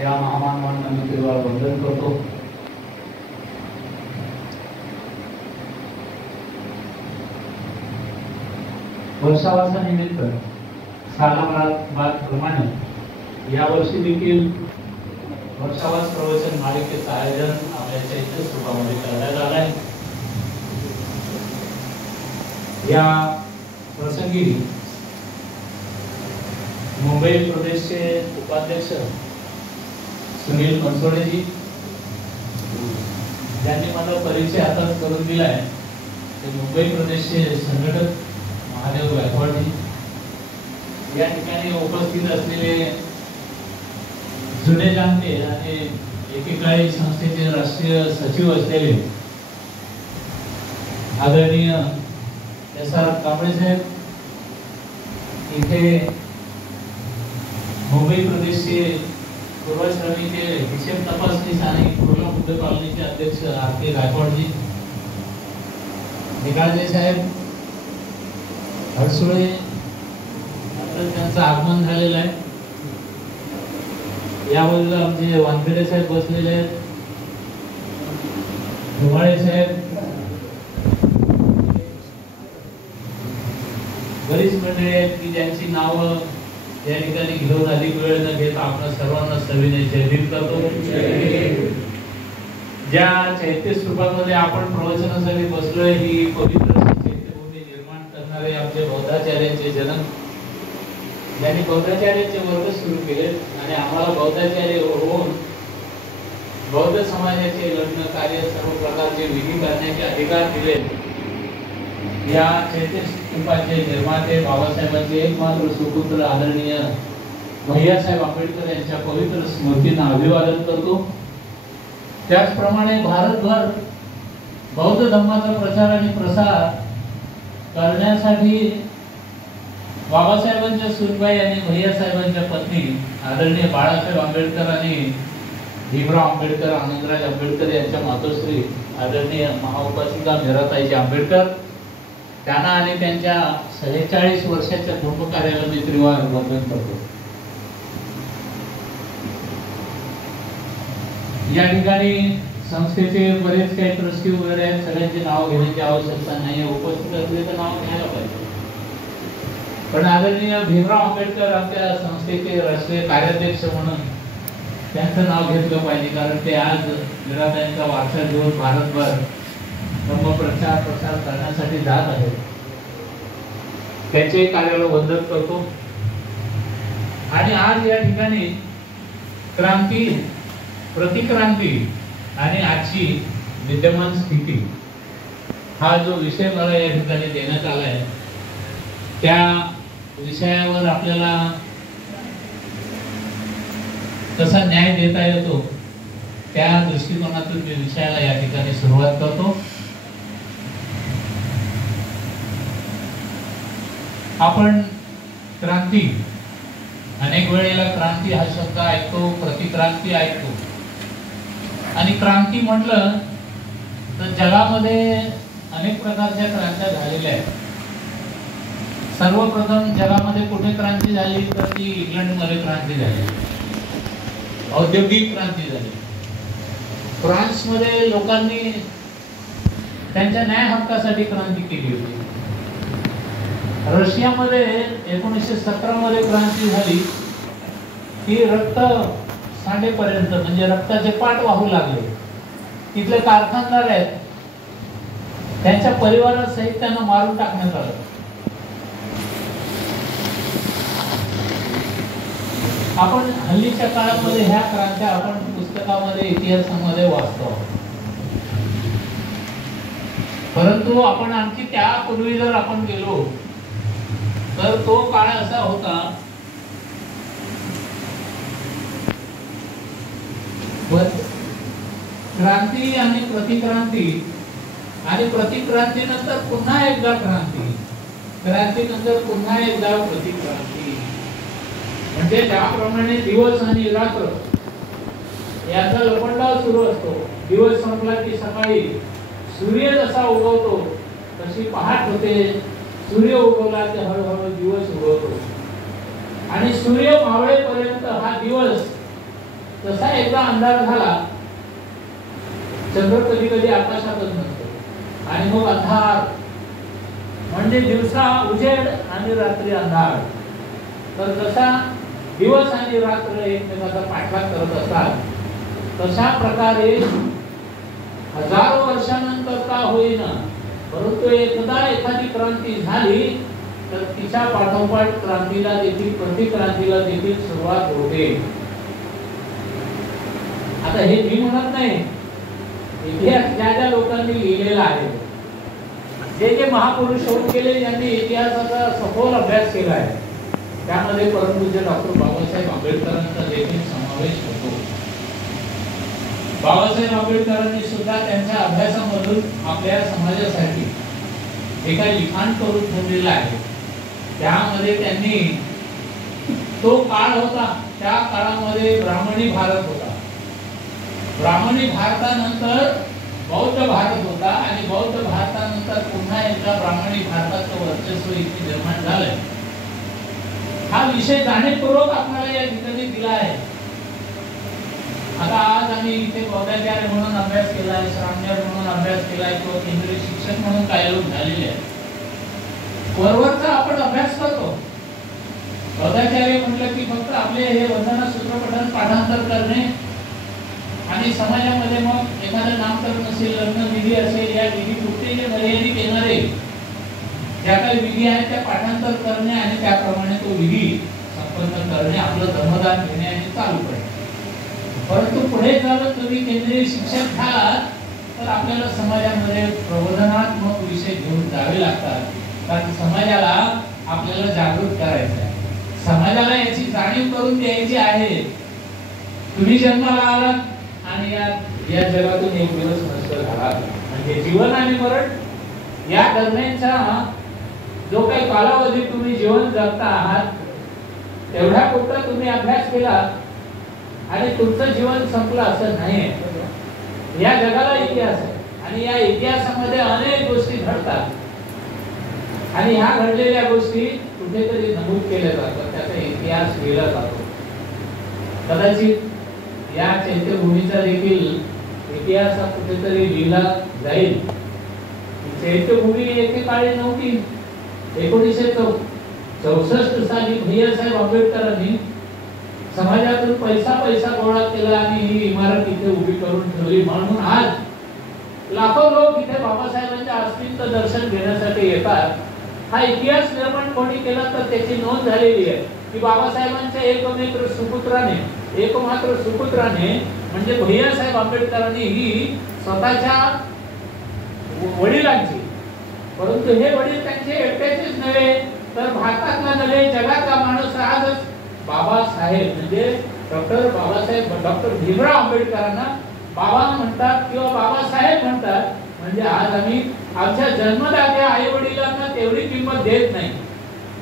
या महामानवांना मी त्रिवार वंदन करतो. वर्षावासा निमित्त सालाबाद प्रमाणे यावर्षी देखील वर्षावास प्रवचन मालिकेचं आयोजन आपल्या चैत्य स्वरूपामध्ये करण्यात आलं आहे. या प्रसंगी मुंबई प्रदेशचे उपाध्यक्ष सुनील मनसोडेजी ज्यांनी मला परिचय हातात करून दिलाय ते मुंबई प्रदेशचे संघटक महादेव गायकवाडजी, या ठिकाणी उपस्थित असलेले जुने जाणते आणि एकेकाळी संस्थेचे राष्ट्रीय सचिव असलेले आदरणीय एस.आर. कांबळे साहेब, इथे मुंबई प्रदेशचे पूर्वाश्रमीचे हिशेब तपासणी आणि कुर्ला बुद्ध कॉलनीचे अध्यक्ष आर.के. गायकवाडजी, निकाळजे साहेब, हडसुळे, त्यांचं आगमन झालेलं आहे. यावर आमचे वानखेडे साहेब बसलेले आहेत, धुमाळे साहेब, बरीच मंडळी आहेत की ज्यांची नावं या ठिकाणी घेऊन अधिक वेळ न घेता आपण सर्वांना सविनय जयभीम करतो. ज्या चैत्य स्तूपामध्ये आपण प्रवचनासाठी बसलोय ही पवित्र चैत्यभूमी निर्माण करणारे आमचे बौद्धाचार्यांचे जनक, ज्यांनी बौद्धाचार्यांचे वर्ग सुरू केले आणि आम्हाला बौद्धाचार्य होऊन बौद्ध समाजाचे लग्न कार्य सर्व प्रकारचे विधी करण्याचे अधिकार दिले. या चैत्य स्तूपाचे निर्माते बाबासाहेबांचे एकमात्र सुपुत्र आदरणीय भैयासाहेब आंबेडकर यांच्या पवित्र स्मृतींना अभिवादन करतो. त्याचप्रमाणे भारतभर बौद्ध धर्माचा प्रचार आणि प्रसार करण्यासाठी बाबासाहेबांच्या सुनबाई आणि भैयासाहेबांच्या पत्नी आदरणीय बाळासाहेब आंबेडकर आणि भीमराव आंबेडकर, आनंदराज आंबेडकर यांच्या मातोश्री आदरणीय महाउपासिका मीराताईजी आंबेडकर, त्यांना आणि त्यांच्या 47 वर्षाच्या धर्मकार्याला मी त्रिवार वंदन करतो. या ठिकाणी संस्थेचे बरेच काही ट्रस्टी वगैरे आहेत, सगळ्यांचे नाव घेण्याची आवश्यकता नाही, उपस्थित असले तर नाव घ्यायला पाहिजे. पण आदरणीय भीमराव आंबेडकर आमच्या संस्थेचे राष्ट्रीय कार्याध्यक्ष म्हणून त्यांचं नाव घेतलं पाहिजे, कारण ते आज मीराताईंचा वारसा घेऊन भारतभर धर्म प्रचार करण्यासाठी जात आहेत. त्यांच्याही कार्याला वंदन करतो. आणि आज या ठिकाणी क्रांती, प्रतिक्रांती आणि आजची विद्यमान स्थिती हा जो विषय मला या ठिकाणी देण्यात आलाय, त्या विषयावर आपल्याला कसा न्याय देता येतो त्या दृष्टिकोनातून मी विषयाला या ठिकाणी सुरुवात करतो. आपण क्रांती, अनेक वेळेला क्रांती हा शब्द ऐकतो, प्रतिक्रांती ऐकतो. आणि क्रांती म्हटलं तर जगामध्ये अनेक प्रकारच्या क्रांत्या झालेल्या आहेत. सर्वप्रथम जगामध्ये कुठे क्रांती झाली तर ती इंग्लंडमध्ये क्रांती झाली, औद्योगिक क्रांती झाली. फ्रान्समध्ये लोकांनी त्यांच्या न्याय हक्कासाठी क्रांती केली होती. रशियामध्ये 1917 मध्ये क्रांती झाली, ती रक्त सांडेपर्यंत म्हणजे रक्ताचे पाट वाहू लागले. तिथले कारखानदार आहेत, त्यांच्या परिवारासहित त्यांना मारून टाकण्यात आलं. आपण हल्लीच्या काळामध्ये ह्या क्रांत्या आपण पुस्तकामध्ये, इतिहासामध्ये वाचतो. परंतु आपण आणखी त्यापूर्वी जर आपण गेलो तर तो काळ असा होता, क्रांती आणि प्रतिक्रांती, आणि प्रतिक्रांतीनंतर पुन्हा एकदा क्रांती, क्रांतीनंतर पुन्हा एकदा प्रतिक्रांती. म्हणजे त्याप्रमाणे दिवस आणि रात्र याचा लपंडाव सुरू असतो. दिवस संपला की सकाळी सूर्य जसा उगवतो तशी पहाट होते, सूर्य उगवला की हळूहळू दिवस उगवतो. आणि सूर्य मावळेपर्यंत हा दिवस तसा एकदा अंधार झाला, चंद्र कधी कधी आकाशातच नसतो आणि मग अंधार म्हणजे दिवसा उजेड आणि रात्री अंधार. तर जसा दिवस आणि रात्र एकमेकांचा पाठलाग करत असतात, तशा प्रकारे हजारो वर्षानंतर का होईना, परंतु एकदा एखादी क्रांती झाली तर तिच्या पाठोपाठ क्रांतीला देखील, प्रतिक्रांतीला देखील सुरुवात होते. आता हे मी म्हणत नाही, इतिहास ज्या ज्या लोकांनी लिहिलेला आहे, जे जे महापुरुष होऊन गेले, ज्यांनी इतिहासाचा सखोल अभ्यास केला आहे, त्यामध्ये परमपूज्य डॉक्टर बाबासाहेब आंबेडकरांचा देखील समावेश होतो. बाबासाहेब आंबेडकरांनी सुद्धा त्यांच्या अभ्यासामधून आपल्या समाजासाठी जे काही लिखाण करून ठेवलेलं आहे, त्यामध्ये त्यांनी तो काळ होता, त्या काळामध्ये ब्राह्मणी भारत होता. ब्राह्मणी भारतानंतर बौद्ध भारत होता आणि बौद्ध भारतानंतर पुन्हा एकदा ब्राह्मणी भारताचं वर्चस्व इथे निर्माण झालंय. हा विषय जाणीवपूर्वक आपल्याला या ठिकाणी दिला आहे. आता आज आम्ही इथे बौद्धाचार्य म्हणून अभ्यास केलाय, श्रामणेर म्हणून अभ्यास केलाय, किंवा केंद्रीय शिक्षक म्हणून काही लोक झालेले आहेत. वरवरचा आपण अभ्यास करतो. बौद्धाचार्य म्हटलं की फक्त आपले हे वंदना सूत्रपठण पाठांतर करणे आणि समाजामध्ये मग एखादं नामकरण असेल, लग्न विधी असेल, या विधी कुठे जे मर्यादित येणारे ज्या काही विधी आहेत त्या पाठांतर करणे आणि त्याप्रमाणे तो विधी संपन्न करणे, आपलं धर्मदान घेणे आणि चालू करणे. परंतु पुढे जाऊन तुम्ही केंद्रीय शिक्षक झालात तर आपल्याला समाजामध्ये प्रबोधनात्मक विषय घेऊन जावे लागतात. कारण समाजाला आपल्याला जागृत करायचं आहे, समाजाला याची जाणीव करून द्यायची आहे. तुम्ही जन्माला आलात आणि या जगातून एक दिवस नष्ट झालात, म्हणजे जीवन आणि मरण या दरम्यानचा जो काही कालावधी तुम्ही जीवन जगता आहात, तेवढ्या पुरता तुम्ही अभ्यास केला आणि तुमचं जीवन संपलं असं नाही. या जगाला इतिहास आहे आणि या इतिहासामध्ये अनेक गोष्टी घडतात आणि ह्या घडलेल्या गोष्टी कुठेतरी नमूद केल्या जातात, त्याचा इतिहास लिहिला जातो. कदाचित या चैत्यभूमीचा देखील इतिहास कुठेतरी लिहिला जाईल. चैत्यभूमी एकेकाळी नव्हती. 1964 साली भैयासाहेब आंबेडकरांनी समाजातून पैसा गोळा केला आणि ही इमारत इथे उभी करून ठेवली. म्हणून आज लाखो लोक इथे बाबासाहेबांच्या अस्मितेचं दर्शन घेण्यासाठी येतात. हा इतिहास निर्माण कोणी केला तर त्याची नोंद झालेली आहे की बाबासाहेबांच्या एकमात्र सुपुत्राने म्हणजे भैयासाहेब आंबेडकरांनी ही स्वतःच्या वडिलांची, परंतु हे वडील त्यांचे एकट्याचेच नव्हे तर भारतातला नव्हे जगातला माणूस आजच बाबासाहेब म्हणजे डॉक्टर भीमराव आंबेडकरांना बाबा म्हणतात किंवा बाबासाहेब म्हणतात. म्हणजे आज आम्ही आमच्या जन्मदात्या आई वडिलांना तेवढी किंमत देत नाही,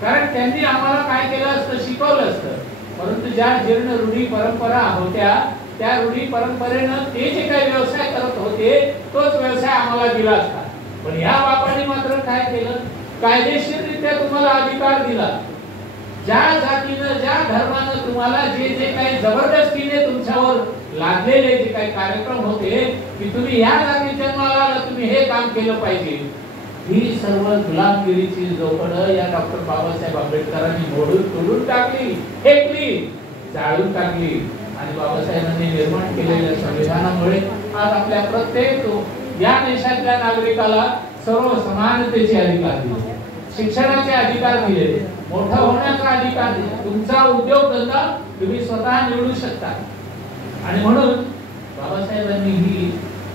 कारण त्यांनी आम्हाला काय केलं असतं, शिकवलं असतं. परंतु ज्या जीर्ण रूढी परंपरा होत्या त्या रूढी परंपरेनं ते जे काही व्यवसाय करत होते तोच व्यवसाय आम्हाला दिला असता. पण या बापाने मात्र काय केलं, कायदेशीररित्या तुम्हाला अधिकार दिला. ज्या जातीनं ज्या धर्मानं तुम्हाला जे जे काही जबरदस्तीने तुमच्यावर लादलेले जे काही कार्यक्रम होते की तुम्ही या जाती जन्माला आला, तुम्ही हे काम केलं पाहिजे, ही सर्व गुलामगिरीची जोपडं या डॉक्टर बाबासाहेब आंबेडकरांनी मोडून तोडून टाकली, फेकली, जाळून टाकली. आणि बाबासाहेबांनी निर्माण केलेल्या संविधानामुळे आज आपल्या प्रत्येक या देशातल्या नागरिकाला सर्व समानतेचे अधिकार दिले, शिक्षणाचे अधिकार दिले, मोठा होण्याचा अधिकार दिला, तुमचा उद्योगधंदा तुम्ही स्वतः निवडू शकता. आणि म्हणून बाबासाहेबांनी ही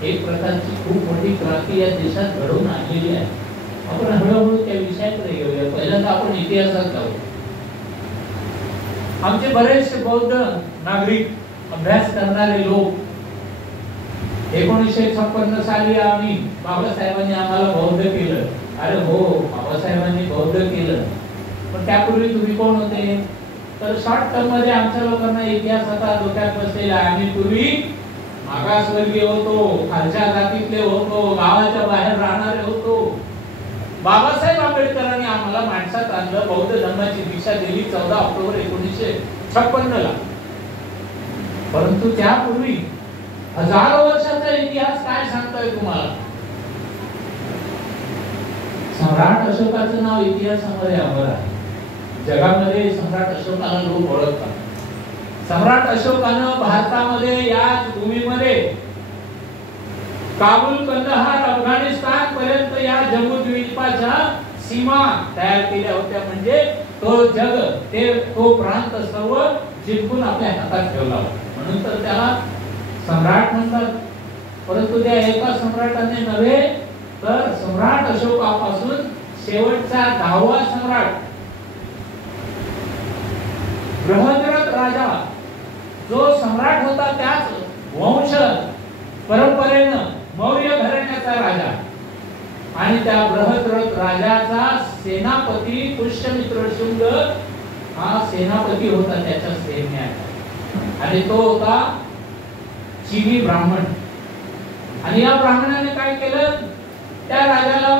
एक प्रकारची खूप मोठी क्रांती या देशात घडवून आणलेली आहे. आपण हळूहळू त्या विषयाकडे येऊया. पहिल्यांदा आपण इतिहासात जाऊ. आमचे बरेचसे बौद्ध नागरिक, अभ्यास करणारे लोक 1956 साली आम्ही बाबासाहेबांनी आम्हाला बौद्ध केलं. अरे हो, बाबासाहेबांनी बौद्ध केलं, पण त्यापूर्वी तुम्ही कोण होते? तर शॉर्ट टर्म मध्ये आमच्या लोकांना इतिहासाचा डोक्यात बसलेला आहे. आम्ही पूर्वी मागासवर्गीय होतो, खालच्या जातीतले होतो, गावाच्या बाहेर राहणारे होतो. बाबासाहेब आंबेडकरांनी आम्हाला माणसात आणलं, बौद्ध धर्माची दीक्षा दिली 14 ऑक्टोबर 1956 ला. परंतु त्यापूर्वी हजारो वर्षाचा इतिहास काय सांगतोय तुम्हाला? सम्राट अशोकाचं नाव इतिहासामध्ये अमर आहे. जगामध्ये सम्राट अशोकाला लोक ओळखतात. सम्राट अशोकानं भारतामध्ये याच भूमीमध्ये काबूल, कंदहार, अफगाणिस्तान पर्यंत या जम्बूद्वीपाच्या सीमा तयार केल्या होत्या. म्हणजे तो जग, तो प्रांत सर्व जिंकून आपल्या हातात ठेवला. म्हणून तर त्याला सम्राट म्हणतात. परंतु त्या एका सम्राटाने नव्हे तर सम्राट अशोकापासून शेवटचा 10वा सम्राट बृहद्रथ राजा जो सम्राट होता, त्याच वंश परंपरेनं मौर्य घराण्याचा राजा, आणि त्या बृहद्रथ राजाचा सेनापती पुष्यमित्र शुंग हा सेनापती होता त्याच्या सैन्यात. आणि तो होता चीनी ब्राह्मण. आणि या ब्राह्मणाने काय केलं? त्या राजाला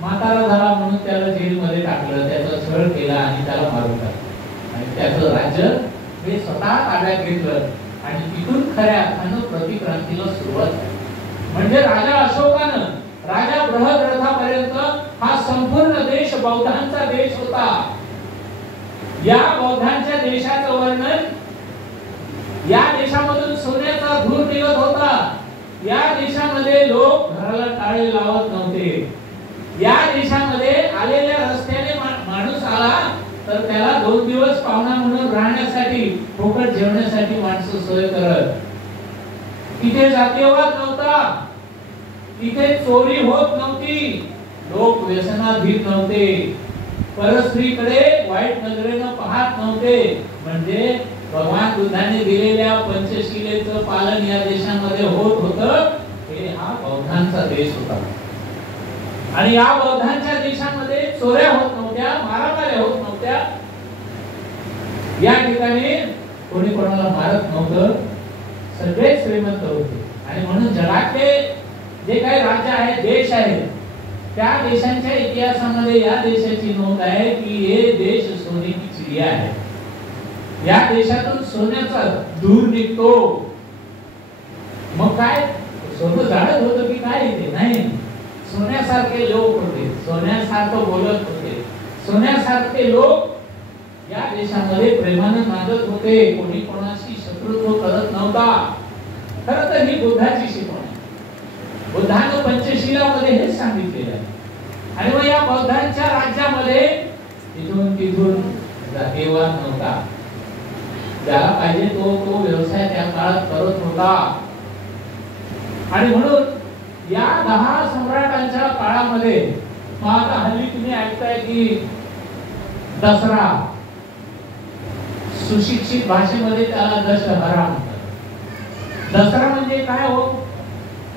म्हातारा झाला म्हणून त्याला जेलमध्ये टाकलं, त्याचा छळ केला आणि त्याला मारून टाकलं. आणि त्याचं राज्य हे स्वतः ताब्यात घेतलं. आणि तिथून खऱ्या अर्थानं प्रतिक्रांतीला सुरुवात झाली. म्हणजे राजा अशोकानं, राजा बृहद्रथापर्यंत हा संपूर्ण देश बौद्धांचा देश होता. या बौद्धांच्या देशाचं वर्णन, या देशामधून सोन्याचा धूर निघत होता. या देशामध्ये लोक घराला टाळे लावत नव्हते. या देशामध्ये आलेल्या रस्त्याने माणूस आला तर त्याला 2 दिवस पाहुणा म्हणून राहण्यासाठी, फुकट जेवण्यासाठी माणसं सोय करत. तिथे जातीयवाद नव्हता, तिथे चोरी होत नव्हती, लोक व्यसनाधीन नव्हते, परस्त्रीकडे वाईट नजरेनं पाहत नव्हते. म्हणजे भगवान बुद्धांनी दिलेल्या पंचशिलेचं पालन या देशामध्ये होत होतं. हे हा बौद्धांचा देश होता. आणि या बौद्धांच्या देशामध्ये चोऱ्या होत नव्हत्या, मारामाऱ्या होत नव्हत्या. या ठिकाणी कोणी कोणाला मारत नव्हतं, सगळे श्रीमंत होते. आणि म्हणून जगातले जे काही राज्य आहे, देश आहे, त्या देशांच्या इतिहासामध्ये या देशाची नोंद आहे की हे देश सोने की चिडिया आहे. या देशातून सोन्याचा धूर निघतो. मग काय सोनं जाळत होतं की काय? इथे नाही, सोन्यासारखे लोक होते, सोन्यासारखं बोलत होते, सोन्यासारखे लोक या देशामध्ये प्रेमाने नांदत होते. कोणी कोणाशी शत्रुत्व करत नव्हता. खरं तर ही बुद्धाची शिकवण आहे. बुद्धानं पंचशिलामध्ये हेच सांगितलेलं आहे. आणि मग या बौद्धांच्या राज्यामध्ये इथून तिथून जातीयवाद नव्हता. ज्याला पाहिजे तो व्यवसाय त्या काळात करत होता. आणि म्हणून या 10 सम्राटांच्या काळामध्ये आता हल्ली तुम्ही ऐकताय की दसरा, सुशिक्षित भाषेमध्ये त्याला दशहरा म्हणतात. दसरा म्हणजे काय हो?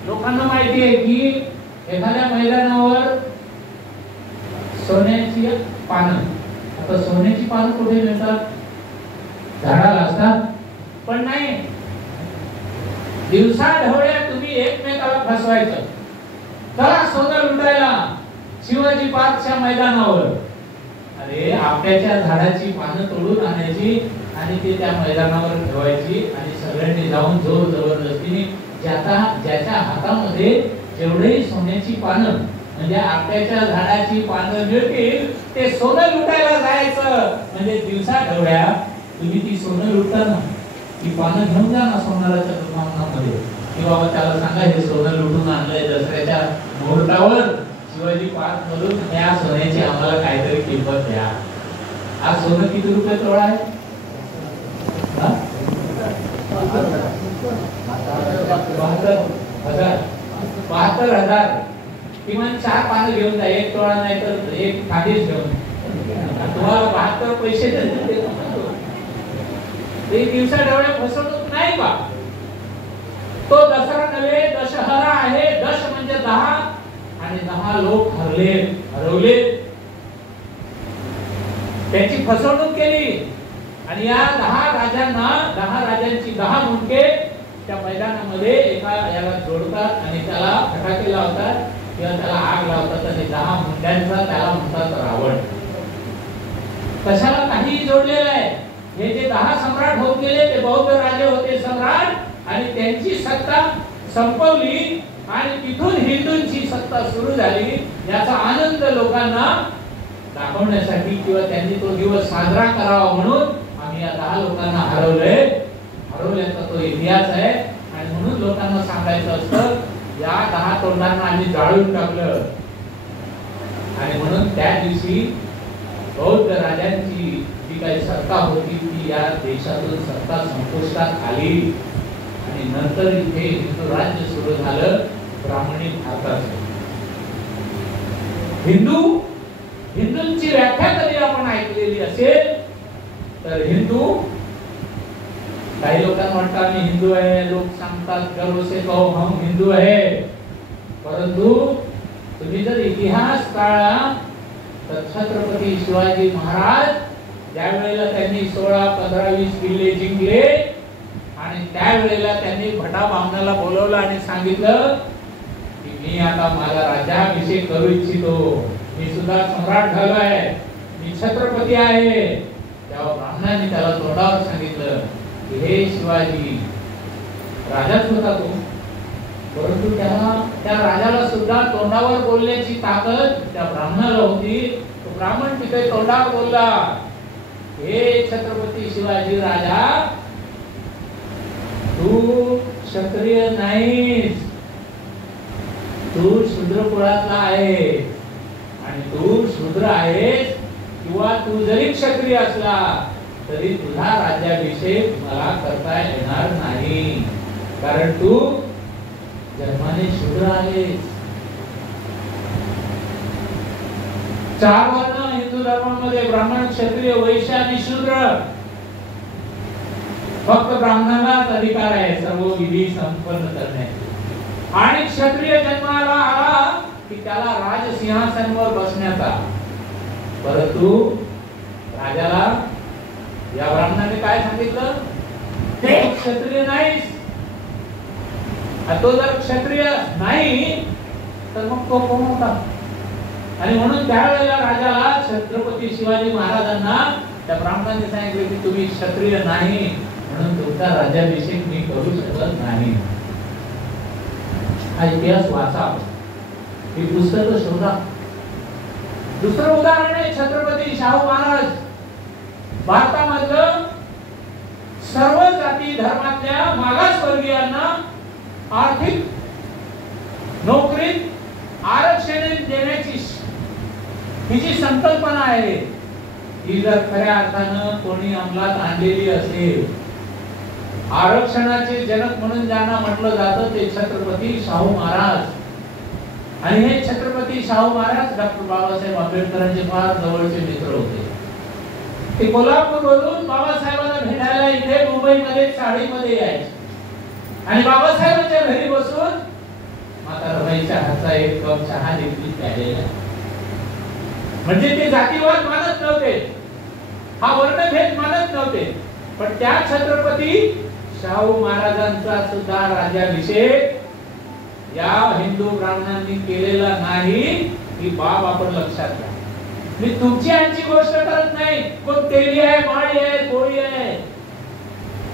लोकांना माहिती आहे की एखाद्या मैदानावर सोन्याची पानं, आता सोन्याची पानं कुठे मिळतात? झाडाला असतात. पण नाही, दिवसा ढवळ्या तुम्ही एकमेकाला फसवायचं. चला सोनं लुटायला शिवाजी पार्कच्या मैदानावर. अरे आपल्याच्या झाडाची पानं तोडून आणायची आणि ते त्या मैदानावर ठेवायची आणि सगळ्यांनी जाऊन जोर जबरदस्तीने ज्याच्या हातामध्ये जेवढे सोन्याची पानं म्हणजे आपल्याच्या झाडाची पानं मिळतील ते सोनं लुटायला जायचं. म्हणजे दिवसा ढवळ्या तुम्ही ती सोनं लुटताना ती पानं घेऊन जा ना सोनाराच्या दुकानामध्ये, की बाबा त्याला सांगा हे सोनं लुटून आणलंय दसऱ्याच्या मुहूर्तावर शिवाजी पार्क मधून, या सोन्याची आम्हाला काहीतरी किंमत द्या. आज सोनं किती रुपये तोळा आहे? 72,000. किमान 4 पानं घेऊन जा, 1 तोळा नाही तर 1 खादीच घेऊन. तुम्हाला 72 पैसे ते दिवसा डोळे फसवणूक नाही का? तो दसरा नव्हे, दशहरा आहे. दश म्हणजे 10 आणि 10 लोक हरवले, त्याची फसवणूक केली. आणि या 10 राजांची 10 मुंडके त्या मैदानामध्ये एका याला जोडतात आणि त्याला फटाके लावतात किंवा त्याला आग लावतात आणि 10 मुंड्यांचा त्याला म्हणतात रावण. कशाला? काही जोडलेलं आहे. हे जे 10 सम्राट होत गेले ते बौद्ध राजे होते सम्राट, आणि त्यांची सत्ता संपवली आणि तिथून हिंदूंची सत्ता सुरू झाली, याचा आनंद लोकांना दाखवण्यासाठी किंवा त्यांनी तो दिवस साजरा करावा म्हणून आम्ही या 10 लोकांना हरवल्याचा तो इतिहास आहे. आणि म्हणून लोकांना सांगायचं असतं या 10 तोंडांना आम्ही जाळून टाकलं. आणि म्हणून त्या दिवशी बौद्ध राजांची जी काही सत्ता होती ती या देशातून सत्ता संपुष्टात आली आणि नंतर इथे हिंदू राज्य सुरू झालं ब्राह्मणी भारताचं. हिंदूंची व्याख्या कधी आपण ऐकलेली असेल तर हिंदू, काही लोकांना वाटतं आम्ही हिंदू आहे, लोक सांगतात गर्व से कहो हम हिंदू आहे, परंतु तुम्ही जर इतिहास काढला तर छत्रपती शिवाजी महाराज ज्या वेळेला त्यांनी 16, 15, 20 किल्ले जिंकले आणि त्यावेळेला त्यांनी भटा बामणाला बोलवलं आणि सांगितलं की मी आता माझा राज्याभिषेक करू इच्छितो, मी सुद्धा सम्राट झालोय, मी छत्रपती आहे. तेव्हा ब्राह्मणांनी त्याला तोंडावर सांगितलं की हे शिवाजी, राजाच होता तो, परंतु त्या राजाला सुद्धा तोंडावर बोलण्याची ताकद त्या ब्राह्मणाला होती. तो ब्राह्मण तिथे तोंडावर बोलला, हे छत्रपती शिवाजी राजा, तू क्षत्रिय नाहीस, तू शूद्र कुळातला आहेस, आणि तू शूद्र आहेस किंवा तू जरी क्षत्रिय असला तरी तुझा राज्याभिषेक मला करता येणार नाही, कारण तू जन्माने शूद्र आहेस. 4 वर्ण हिंदू धर्मामध्ये ब्राह्मण, क्षत्रिय, वैश्य आणि शूद्र. फक्त ब्राह्मणालाच अधिकार आहे सर्व विधी संपन्न करण्याचे. आणि क्षत्रिय जन्माला आला की त्याला राजसिंहासनावर बसण्याचा. परंतु राजाला या ब्राह्मणाने काय सांगितलं, ते क्षत्रिय नाहीस. तो जर क्षत्रिय नाही तर मग तो कोण होता? आणि म्हणून त्यावेळेला राजाला छत्रपती शिवाजी महाराजांना त्या ब्राह्मणाने सांगितले की तुम्ही क्षत्रिय नाही म्हणून तुमचा राज्याभिषेक मी करू शकत नाही. हा इतिहास वाचा, ही पुस्तकं शोधा. दुसरं उदाहरण आहे छत्रपती शाहू महाराज. भारतामधलं सर्व जाती धर्मातल्या मागासवर्गीयांना आर्थिक नोकरीत आरक्षण देण्याची ही जी संकल्पना आहे ही जर खऱ्या अर्थानं कोणी अंमलात आणलेली असेल, आरक्षणाचे जनक म्हणून ज्यांना म्हटलं जातं ते छत्रपती शाहू महाराज. आणि हे छत्रपती शाहू महाराज डॉक्टर बाबासाहेब आंबेडकरांचे फार जवळचे मित्र होते. ते कोल्हापूरवरून बाबासाहेबांना भेटायला इथे मुंबईमध्ये साडीमध्ये यायचे आणि बाबासाहेबांच्या घरी बसून माता रमाईच्या हातचा एक कप चहा देखील प्यायलेला. म्हणजे ते जातीवाद मानत नव्हते, हा वर्णभेद मानत नव्हते, पण त्या छत्रपती शाहू महाराजांचा सुद्धा राज्याभिषेक या हिंदू ब्राह्मणांनी केलेला नाही ही बाब आपण लक्षात घ्या. मी तुमची आमची गोष्ट करत नाही. कोण तेली आहे, माळी आहे, कोळी आहे,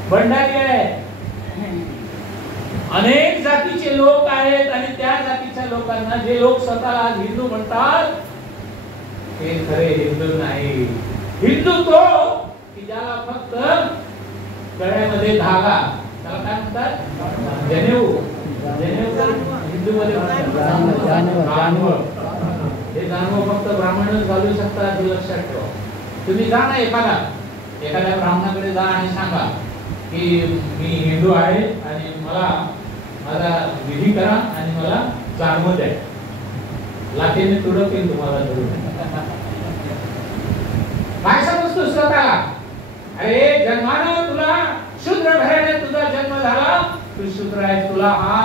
भंडारी आहे, अनेक जातीचे लोक आहेत आणि त्या जातीच्या लोकांना जे लोक स्वतःला हिंदू म्हणतात ते खरे हिंदू नाही. हिंदू तो की ज्याला फक्त गळ्यामध्ये धागा, त्याला काय म्हणतात, जनेऊ. हिंदू मध्ये हे जानवं फक्त ब्राह्मणच घालू शकतात, हे लक्षात ठेवा. तुम्ही जा ना एखाद्या ब्राह्मणाकडे जा आणि सांगा की मी हिंदू आहे आणि मला माझा विधी करा आणि मला जानवं द्या, लाटेने तुडकेल तुम्हाला धरून. काय समजतो स्वतःला? अरे जन्मानं तुला शूद्र घराण्यात तुझा जन्म झाला, तू शूद्र आहे, तुला हा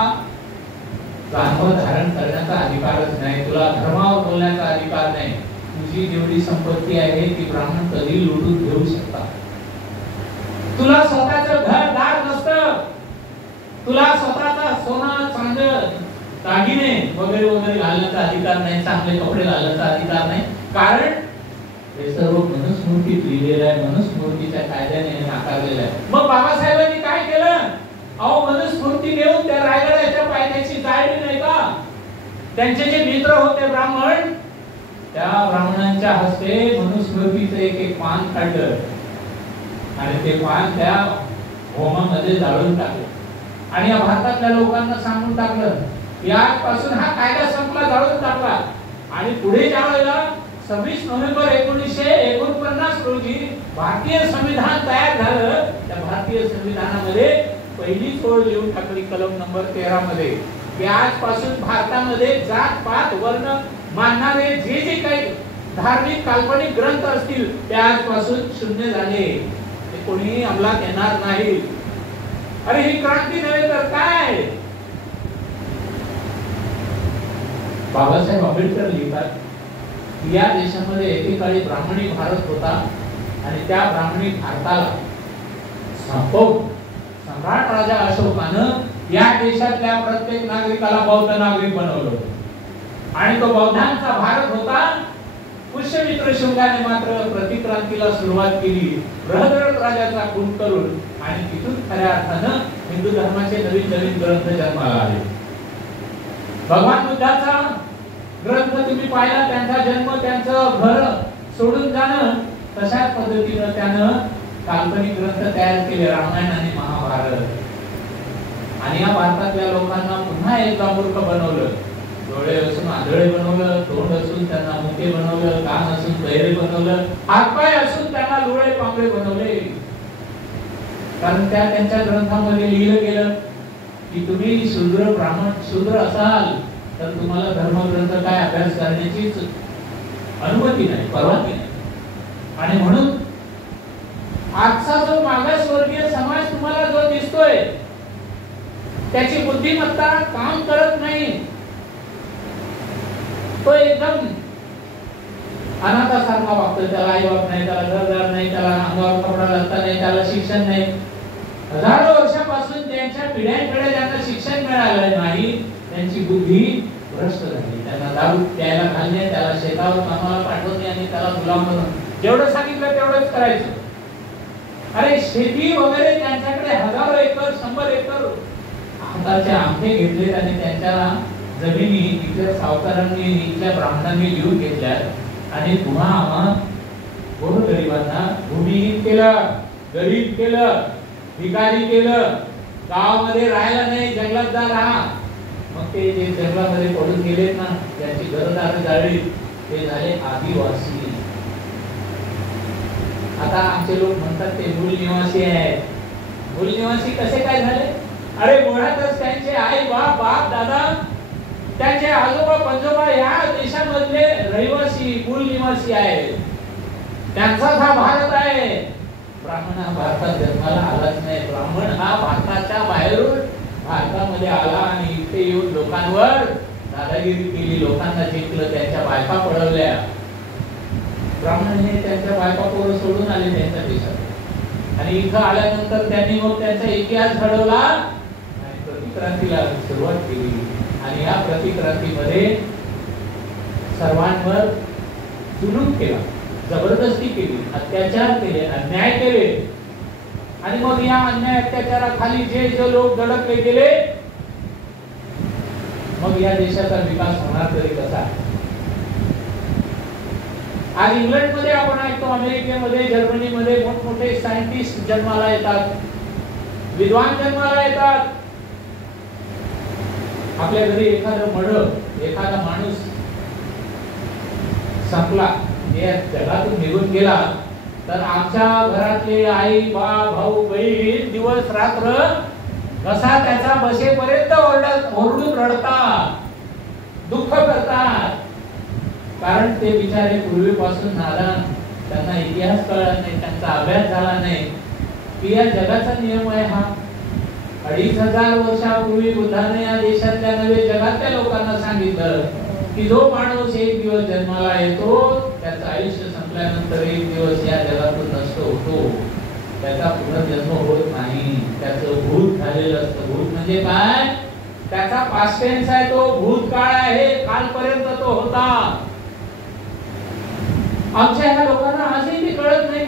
जानवं धारण करण्याचा अधिकारच नाही, तुला धर्मावर बोलण्याचा अधिकार नाही. तुझी जेवढी संपत्ती आहे ती ब्राह्मण कधी लुटून घेऊ शकतात. तुला स्वतःचं घर दार नसतं, तुला स्वतःचा सोना चांदीचं दागिने वगैरे वगैरे घालण्याचा अधिकार नाही, चांगले कपडे घालण्याचा अधिकार नाही, कारण हे सर्व मनुस्मृतीत लिहिलेलं आहे, मनुस्मृतीच्या कायद्याने नाकारलेलं आहे. मग बाबासाहेबांनी काय केलं? अहो मनुस्मृती घेऊन त्या रायगडाच्या पायथ्याची जाळली नाही का? त्यांचे जे मित्र होते ब्राह्मण, त्या ब्राह्मणांच्या हस्ते मनुस्मृतीचं एक पान काढलं आणि ते पान त्या होमामध्ये जाळून टाकलं आणि या भारतातल्या लोकांना सांगून टाकलं यापासून हा कायदा संपला, जाळून टाकला. आणि पुढे ज्या वेळेला 26 नोव्हेंबर 1949 रोजी भारतीय संविधान तयार झालं, त्या भारतीय संविधानामध्ये पहिलीच ओळ लिहून टाकली कलम नंबर 13 मध्ये की आजपासून भारतामध्ये जात पात वर्ण मानणारे जे जे काही धार्मिक काल्पनिक ग्रंथ असतील ते आजपासून शून्य झाले, ते कोणी अंमलात येणार नाही. अरे ही क्रांती नव्हे तर काय? बाबासाहेब आंबेडकर लिहितात या देशामध्ये एकेकाळी ब्राह्मणी भारत होता आणि त्या ब्राह्मणी भारताला संपवून सम्राट राजा अशोकानं या देशातल्या प्रत्येक नागरिकाला बौद्ध नागरिक बनवलं आणि तो बौद्धांचा भारत होता. पुष्यमित्र शुंगाने मात्र प्रतिक्रांतीला सुरुवात केली, बृहद्रथ राजाचा खून करून, आणि तिथून खऱ्या अर्थानं हिंदू धर्माचे नवीन नवीन ग्रंथ जन्माला आले. भगवान बुद्धाचा ग्रंथ तुम्ही पाहिला, त्यांचा जन्म, त्यांचं घर सोडून जाणं, तशाच पद्धतीनं त्यानं काल्पनिक ग्रंथ तयार केले, रामायण आणि महाभारत. आणि या भारतातल्या लोकांना पुन्हा एकदा मूर्ख बनवलं. डोळे असून आंधळे बनवलं, तोंड असून त्यांना मुके बनवलं, कान असून बहिरे बनवलं, हातपाय असून त्यांना लुळे पांगळे बनवले. कारण त्यांच्या ग्रंथामध्ये लिहिलं गेलं की तुम्ही शूद्र ब्राह्मण शूद्र असाल तर तुम्हाला धर्मग्रंथ काय अभ्यास करण्याची अनुमती नाही, परवानगी नाही. आणि म्हणून आजचा जो मागासवर्गीय समाज तुम्हाला जो दिसतोय त्याची बुद्धिमत्ता काम करत नाही. तो एकदम अनाथासारखा वागतो. त्याला आई बाप नाही, त्याला घरदार नाही, त्याला अंगावर कपडा लत्ता नाही, त्याला शिक्षण नाही. हजारो वर्षापासून त्यांच्या पिढ्यांकडे ज्यांना शिक्षण मिळालं नाही त्यांची बुद्धी भ्रष्ट झाली. त्यांना दारू प्यायला घालणे, त्याला शेतावर कामाला पाठवणे आणि त्याला गुलाम बनवणे, जेवढं सांगितलं तेवढंच करायचं. अरे शेती वगैरे त्यांच्याकडे हजारो एकर 100 एकर हाताचे आंबे घेतले आणि त्यांच्या जमिनी इथल्या सावकारांनी इथल्या ब्राह्मणांनी लिहून घेतल्या आणि पुन्हा आम्हा गोरगरिबांना भूमिहीन केलं, गरीब केलं, भिकारी केलं. गावामध्ये राहायला नाही, जंगलात जा राहा. मग ते जे जंगलामध्ये पडून गेलेत ना, त्यांची घरदार जाळली, ते झाले आदिवासी. आता आमचे लोक म्हणतात ते मूल निवासी आहे. मूल निवासी कसे काय झाले? अरे मुळातच त्यांचे आई बाप दादा, त्यांचे आजोबा पंजोबा या देशामधले रहिवासी मूल निवासी आहेत. त्यांचाच हा भारत आहे. ब्राह्मण हा भारतात जन्माला आलाच नाही. ब्राह्मण हा भारताच्या बाहेरून भारतामध्ये आला आणि इथे येऊन लोकांवर दादागिरी केली, लोकांना जिंकलं, त्यांच्या बायका पळवल्या. ब्राह्मण हे त्यांच्या बायका पोरं सोडून आले त्यांच्या देशात आणि इथं आल्यानंतर त्यांनी मग त्यांचा इतिहास घडवला आणि प्रतिक्रांतीला सुरुवात केली. आणि या प्रतिक्रांतीमध्ये सर्वांवर जुलूम केला, जबरदस्ती केली, अत्याचार केले, अन्याय केले. आणि मग या अन्याय अत्याचाराखाली जे लोक दडपले गेले, मग या देशाचा विकास होणार तरी कसा? आज इंग्लंडमध्ये आपण ऐकतो, अमेरिकेमध्ये, जर्मनीमध्ये मोठमोठे सायंटिस्ट जन्माला येतात, विद्वान जन्माला येतात. आपल्या घरी एखादं मड, एखादा माणूस संपला, हे जगातून निघून गेला, तर आमच्या घरातले आई बाप भाऊ बहीण दिवस रात्र कसा त्याचा बसेपर्यंत ओरडून रडतात, दुःख करतात. कारण ते बिचारे पूर्वीपासून नादान, त्यांना इतिहास कळला नाही, त्यांचा अभ्यास झाला नाही की या जगाचा नियम आहे हा. 2500 वर्षापूर्वी बुद्धाने या देशातल्या नव्हे जगातल्या लोकांना सांगितलं की जो माणूस एक दिवस जन्माला येतो त्याचं आयुष्य संपल्यानंतर एक दिवस या जगातून नष्ट होतो, त्याचा पुनर्जन्म होत नाही, त्याचं भूत झालेलं असतं. भूत म्हणजे काय? त्याचा पास्ट टेन्स आहे, तो भूतकाळ आहे, कालपर्यंत तो होता. आमच्या ह्या लोकांना आजही ते कळत नाही.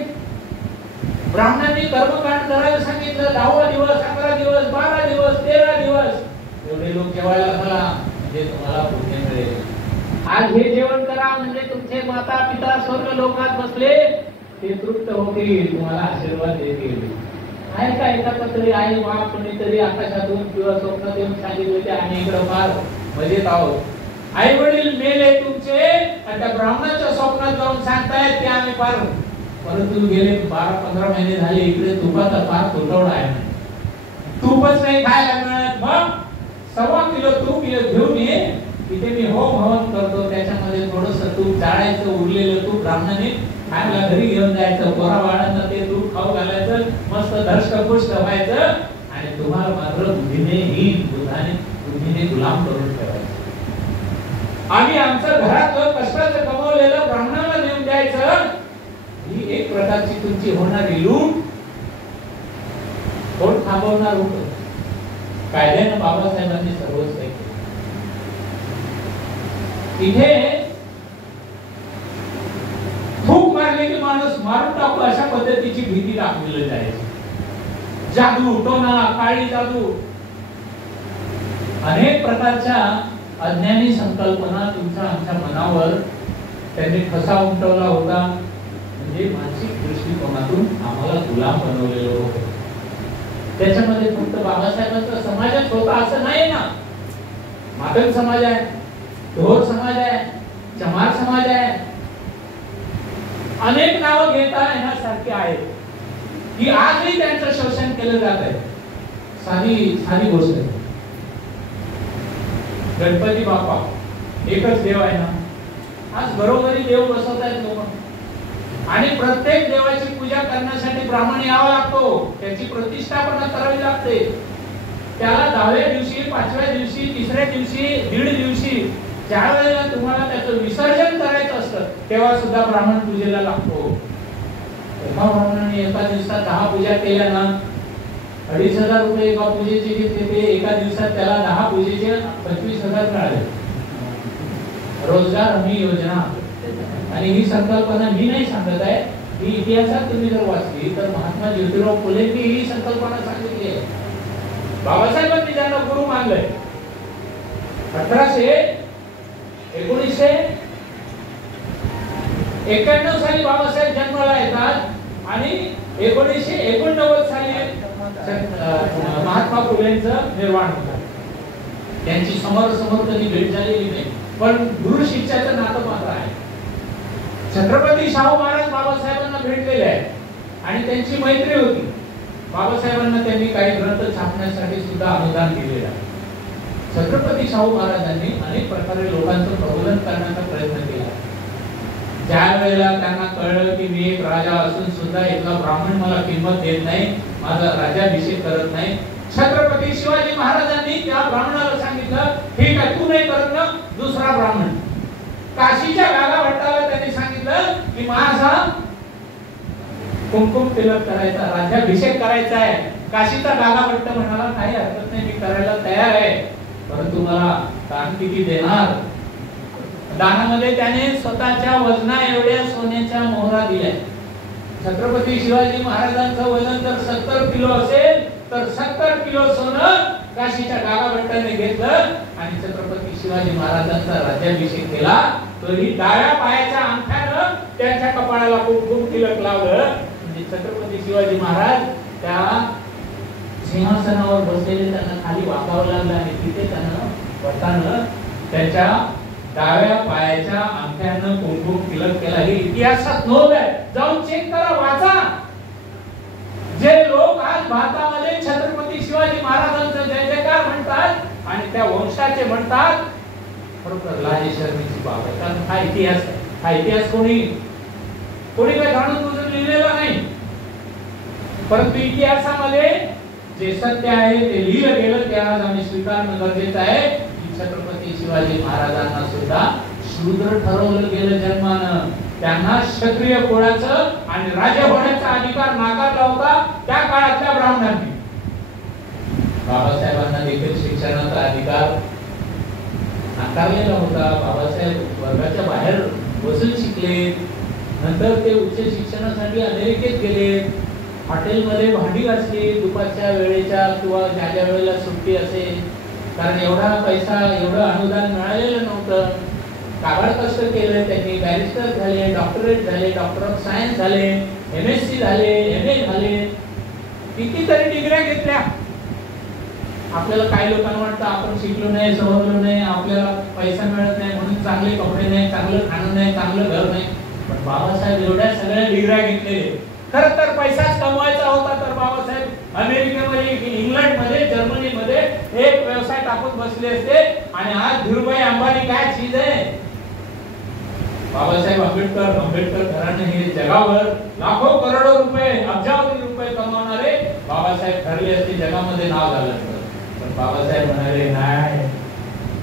ब्राह्मणांनी कर्मकांड करायला सांगितलं, 10वा दिवस, 11 दिवस, 12 दिवस, 13 दिवस एवढे लोक जेवायला लागला म्हणजे तुम्हाला पुण्य मिळेल. आज हे जेवण करा म्हणजे तुमचे माता पिता स्वर्ग लोकात बसले ते तृप्त होतील, तुम्हाला आशीर्वाद देतील. आहे का एका पत्री आई बाप कोणीतरी आकाशातून किंवा स्वप्नात येऊन सांगितले ते आम्ही इकडे फार मजेत आहोत. आई वडील मेले तुमचे आणि त्या ब्राह्मणाच्या स्वप्नात जाऊन सांगतायत की आम्ही फार, परंतु गेले 12-15 महिने झाले इकडे तुपाचा फार तुटवडा आहे, तूपच नाही खायला मिळत. मग 1.25 किलो तूप घेऊन ये, इथे मी होम हवन करतो, त्याच्यामध्ये थोडंसं तूप जाळायचं, उरलेलं तूप ब्राह्मणाने खायला घरी घेऊन जायचं, पोरा बाळांना ते तूप खाऊ घालायचं, मस्त धष्टपुष्ट व्हायचं आणि तुम्हाला मात्र बुद्धीने गुलाम करून ठेवायचं. आम्ही आमचं घरातलं कष्टाचं कमवलेलं ब्राह्मणाला नेऊन द्यायचं. ही एक प्रकारची तुमची होणारी लूट. कोण थांबवणार होतं? कायद्यानं बाबासाहेबांनी सर्वच काही केलं. इथे थूक मारली की माणूस मारून टाकू अशा पद्धतीची भीती दाखवली जायची. जादू टोना, काळी जादू, अनेक प्रकारच्या अज्ञानी संकल्पना तुमच्या आमच्या मनावर त्यांनी ठसा उमटवला होता. म्हणजे मानसिक दृष्टिकोनातून आम्हाला गुलाम बनवलेलं होतं. त्याच्यामध्ये फक्त बाबासाहेबांचा समाजच होता असं नाही ना. मातंग समाज आहे, ढोर समाज आहे, चमार समाज आहे, अनेक नावं घेता येण्यासारखी आहेत की आजही त्यांचं शोषण केलं जात आहे. साधी गोष्ट आहे. गणपती बाप्पा एकच देव आहे ना, आज घरोघरी देव बसवतायत लोक आणि प्रत्येक देवाची पूजा करण्यासाठी ब्राह्मण यावा लागतो, त्याची प्रतिष्ठापना करावी लागते. त्याला 10व्या दिवशी, 5व्या दिवशी, 3ऱ्या दिवशी, 1.5 दिवशी ज्या वेळेला तुम्हाला त्याचं विसर्जन करायचं असतं तेव्हा सुद्धा ब्राह्मण पूजेला लागतो. एका ब्राह्मणाने एका दिवसात 10 पूजा केल्या ना, 2,500 रुपये एका पूजेचे घेतले. ते एका दिवसात त्याला 10 पूजेचे 25,000 मिळाले. रोजगार हमी योजना. आणि ही संकल्पना मी नाही सांगत आहे, ही इतिहासात तुम्ही जर वाचली तर महात्मा ज्योतिराव फुलेंनी ही संकल्पना सांगितली आहे. बाबासाहेबांनी ज्यांना गुरु मानलंय, 1991 साली बाबासाहेब जन्माला येतात आणि 1989 साली महात्मा फुलेंचं निर्माण होतं. त्यांची समोर कधी भेट झालेली नाही, पण गुरु शिष्याचं नातं मात्र आहे. छत्रपती शाहू महाराज बाबासाहेबांना भेटलेले आहेत आणि त्यांची मैत्री होती. बाबासाहेबांना त्यांनी काही ग्रंथ छापण्यासाठी सुद्धा अनुदान दिलेलं आहे. छत्रपती शाहू महाराजांनी अनेक प्रकारे लोकांचं प्रबोधन करण्याचा प्रयत्न केला. ज्या वेळेला त्यांना कळलं की मी एक राजा असून सुद्धा इथला ब्राह्मण मला किंमत देत नाही, माझा राज्याभिषेक करत नाही, छत्रपती शिवाजी महाराजांनी त्या ब्राह्मणाला सांगितलं, ठीक आहे तू नाही करत ना, दुसरा ब्राह्मण. काशीच्या गागा भट्टाला त्यांनी सांगितलं की माझा कुमकुम तिलक करायचा, राज्याभिषेक करायचा आहे. काशीचा गागा भट्ट म्हणाला काही हरकत नाही, मी करायला तयार आहे, परंतु मला दान किती देणार? दानामध्ये त्याने स्वतःच्या वजना एवढ्या सोन्याच्या मोहरा दिल्या. छत्रपती शिवाजी महाराजांचं वजन जर 70 किलो असेल तर 70 किलो सोनं काशीच्या गागा भट्टाने घेतलं आणि छत्रपती शिवाजी महाराजांचा राज्याभिषेक केला. तरी डाव्या पायाच्या अंगठ्यानं त्यांच्या कपाळाला कुमकुम तिलक लावलं. म्हणजे छत्रपती शिवाजी महाराज त्या सिंहासनावर बसलेले त्यांना खाली वाकावं लागलं आणि तिथे त्यांना भट्टानं त्यांच्या डाव्या पायाच्या अंगठ्यानं कुमकुम तिलक केला. हे इतिहासात नोंद आहे, जाऊन चेक करा, वाचा. जे लोक आज भारतामध्ये छत्रपती शिवाजी महाराजांचा जय जयकार म्हणतात आणि त्या वंशाचे म्हणतात, खरोखर लाजे शर्मीची बाब आहे. कारण हा इतिहास आहे. हा इतिहास कोणी काय जाणून बुजून लिहिलेला नाही, परंतु इतिहासामध्ये जे सत्य आहे ते लिहिलं गेलं ते आज आम्ही स्वीकारणं गरजेचं आहे. छत्रपती शिवाजी महाराजांना सुद्धा शूद्र ठरवलं गेलं जन्मानं. त्यांना क्षत्रिय कुळाचं आणि राजा होण्याचा अधिकार नाकारला होता त्या काळातल्या ब्राह्मणांनी. बाबासाहेबांना देखील शिक्षणाचा अधिकार नाकारलेला होता. बाबासाहेब वर्गाच्या बाहेर बसून शिकले. नंतर ते उच्च शिक्षणासाठी अमेरिकेत गेले, हॉटेलमध्ये भांडी घासली दुपारच्या वेळेच्या किंवा ज्या ज्या वेळेला सुट्टी असेल, कारण एवढा पैसा एवढं अनुदान मिळालेलं नव्हतं. काबाड कष्ट केलं त्यांनी, बॅरिस्टर झाले, डॉक्टरेट झाले, डॉक्टर ऑफ सायन्स झाले, MSc झाले, MA झाले, कितीतरी डिग्र्या घेतल्या. आपल्याला काही लोकांना वाटतं आपण शिकलो नाही, समजलो नाही, आपल्याला पैसा मिळत नाही म्हणून चांगले कपडे नाही, चांगलं खाणं नाही, चांगलं घर नाही. पण बाबासाहेब एवढ्या सगळ्या डिग्र्या घेतलेले. खरं तर पैसाच कमवायचा होता तर बाबासाहेब अमेरिकेमध्ये, इंग्लंडमध्ये, जर्मनीमध्ये एक व्यवसाय टाकून बसले असते. आणि आज धीरूभाई अंबानी काय चीज आहे. बाबासाहेब आंबेडकर घराणे हे जगावर लाखो करोडो रुपये, अब्जावधी रुपये कमावणारे बाबासाहेब ठरले असते, जगामध्ये नाव झालं असतं. पण बाबासाहेब म्हणाले नाही,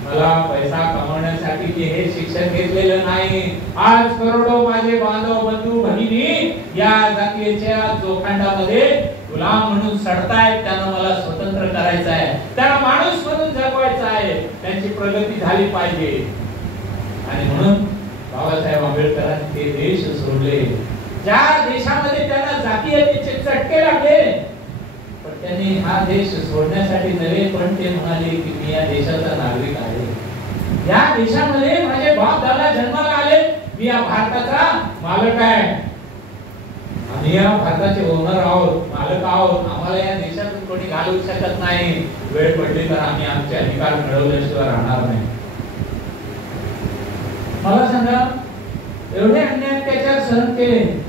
मला पैसा कमवण्यासाठी हे शिक्षण घेतलेलं नाही. आज करोडो माझे बांधव बंधू भगिनी या जातीच्या जोखंडामध्ये गुलाम म्हणून सडतायत. त्यांना मला स्वतंत्र करायचं आहे, त्यांना माणूस म्हणून जगवायचं आहे, त्यांची प्रगती झाली पाहिजे. आणि म्हणून बाबासाहेब आंबेडकरांनी ते देश सोडले ज्या देशामध्ये त्यांना जातीयतेचे चटके लागले. पण त्यांनी हा देश सोडण्यासाठी नव्हे, पण ते म्हणाले की मी या देशाचा नागरिक आहे, या देशामध्ये माझे बाप दादा जन्माला आले, मी या भारताचा मालक आहे, आम्ही या भारताचे ओनर आहोत, मालक आहोत, आम्हाला या देशातून कोणी घालवू शकत नाही. वेळ पडली तर आम्ही आमचे अधिकार मिळवल्याशिवाय राहणार नाही. मला सांगा, एवढे अन्याय अत्याचार सहन केले.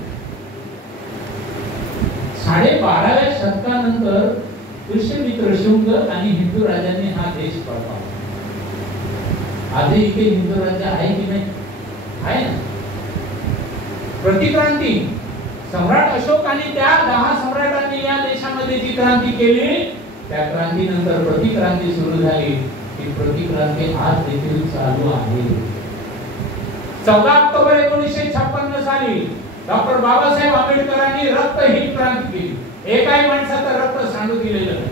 12व्या शतकानंतर पुष्यमित्र शुंग आणि हिंदू राजांनी हा देश पळकावला. आजही इथे हिंदू राज्य आहे की नाही? आहे ना. प्रतिक्रांती सम्राट अशोक आणि त्या 10 सम्राटांनी या देशामध्ये जी क्रांती केली, त्या क्रांतीनंतर प्रतिक्रांती सुरू झाली. ती प्रतिक्रांती आज देखील चालू आहे. 14 ऑक्टोबर 1956 साली डॉक्टर बाबासाहेब आंबेडकरांनी रक्तहीन क्रांती केली. एकाही माणसाचं रक्त सांडू दिलेलं नाही,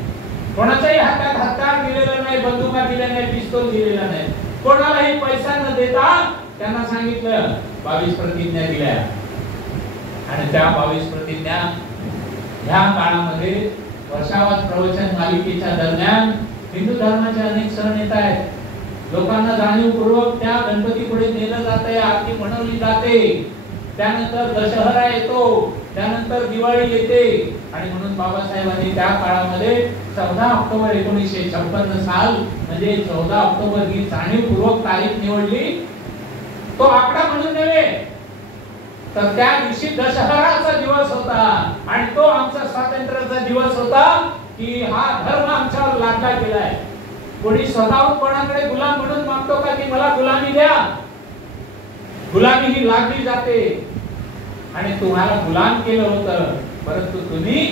कोणाच्याही हातात हत्यार दिलेलं नाही, बंदुका दिल्या नाही, पिस्तूल दिलेला नाही, कोणालाही पैसा न देता त्यांना सांगितलं 22 प्रतिज्ञा दिल्या. आणि त्या 22 प्रतिज्ञा ह्या काळामध्ये वर्षावास प्रवचन मालिकेच्या दरम्यान हिंदू धर्माचे अनेक सण येत आहेत. लोकांना जाणीवपूर्वक त्या गणपती पुढे नेलं जाते, आरती म्हणवली जाते. त्यानंतर दशहरा येतो, त्यानंतर दिवाळी येते. आणि म्हणून बाबासाहेबांनी त्या काळामध्ये 14 ऑक्टोबर 1956 साल म्हणजे 14 ऑक्टोबर ही जाणीवपूर्वक तारीख निवडली. तो आकडा म्हणून नव्हे, तर त्या दिवशी दशहराचा दिवस होता आणि तो आमचा स्वातंत्र्याचा दिवस होता की हा धर्म आमच्यावर लादला गेलाय. कोणी स्वतःहून कोणाकडे गुलाम म्हणून मागतो का की मला गुलामी द्या? गुलामी ही लागली जाते. आणि तुम्हाला गुलाम केलं होतं, परंतु तुम्ही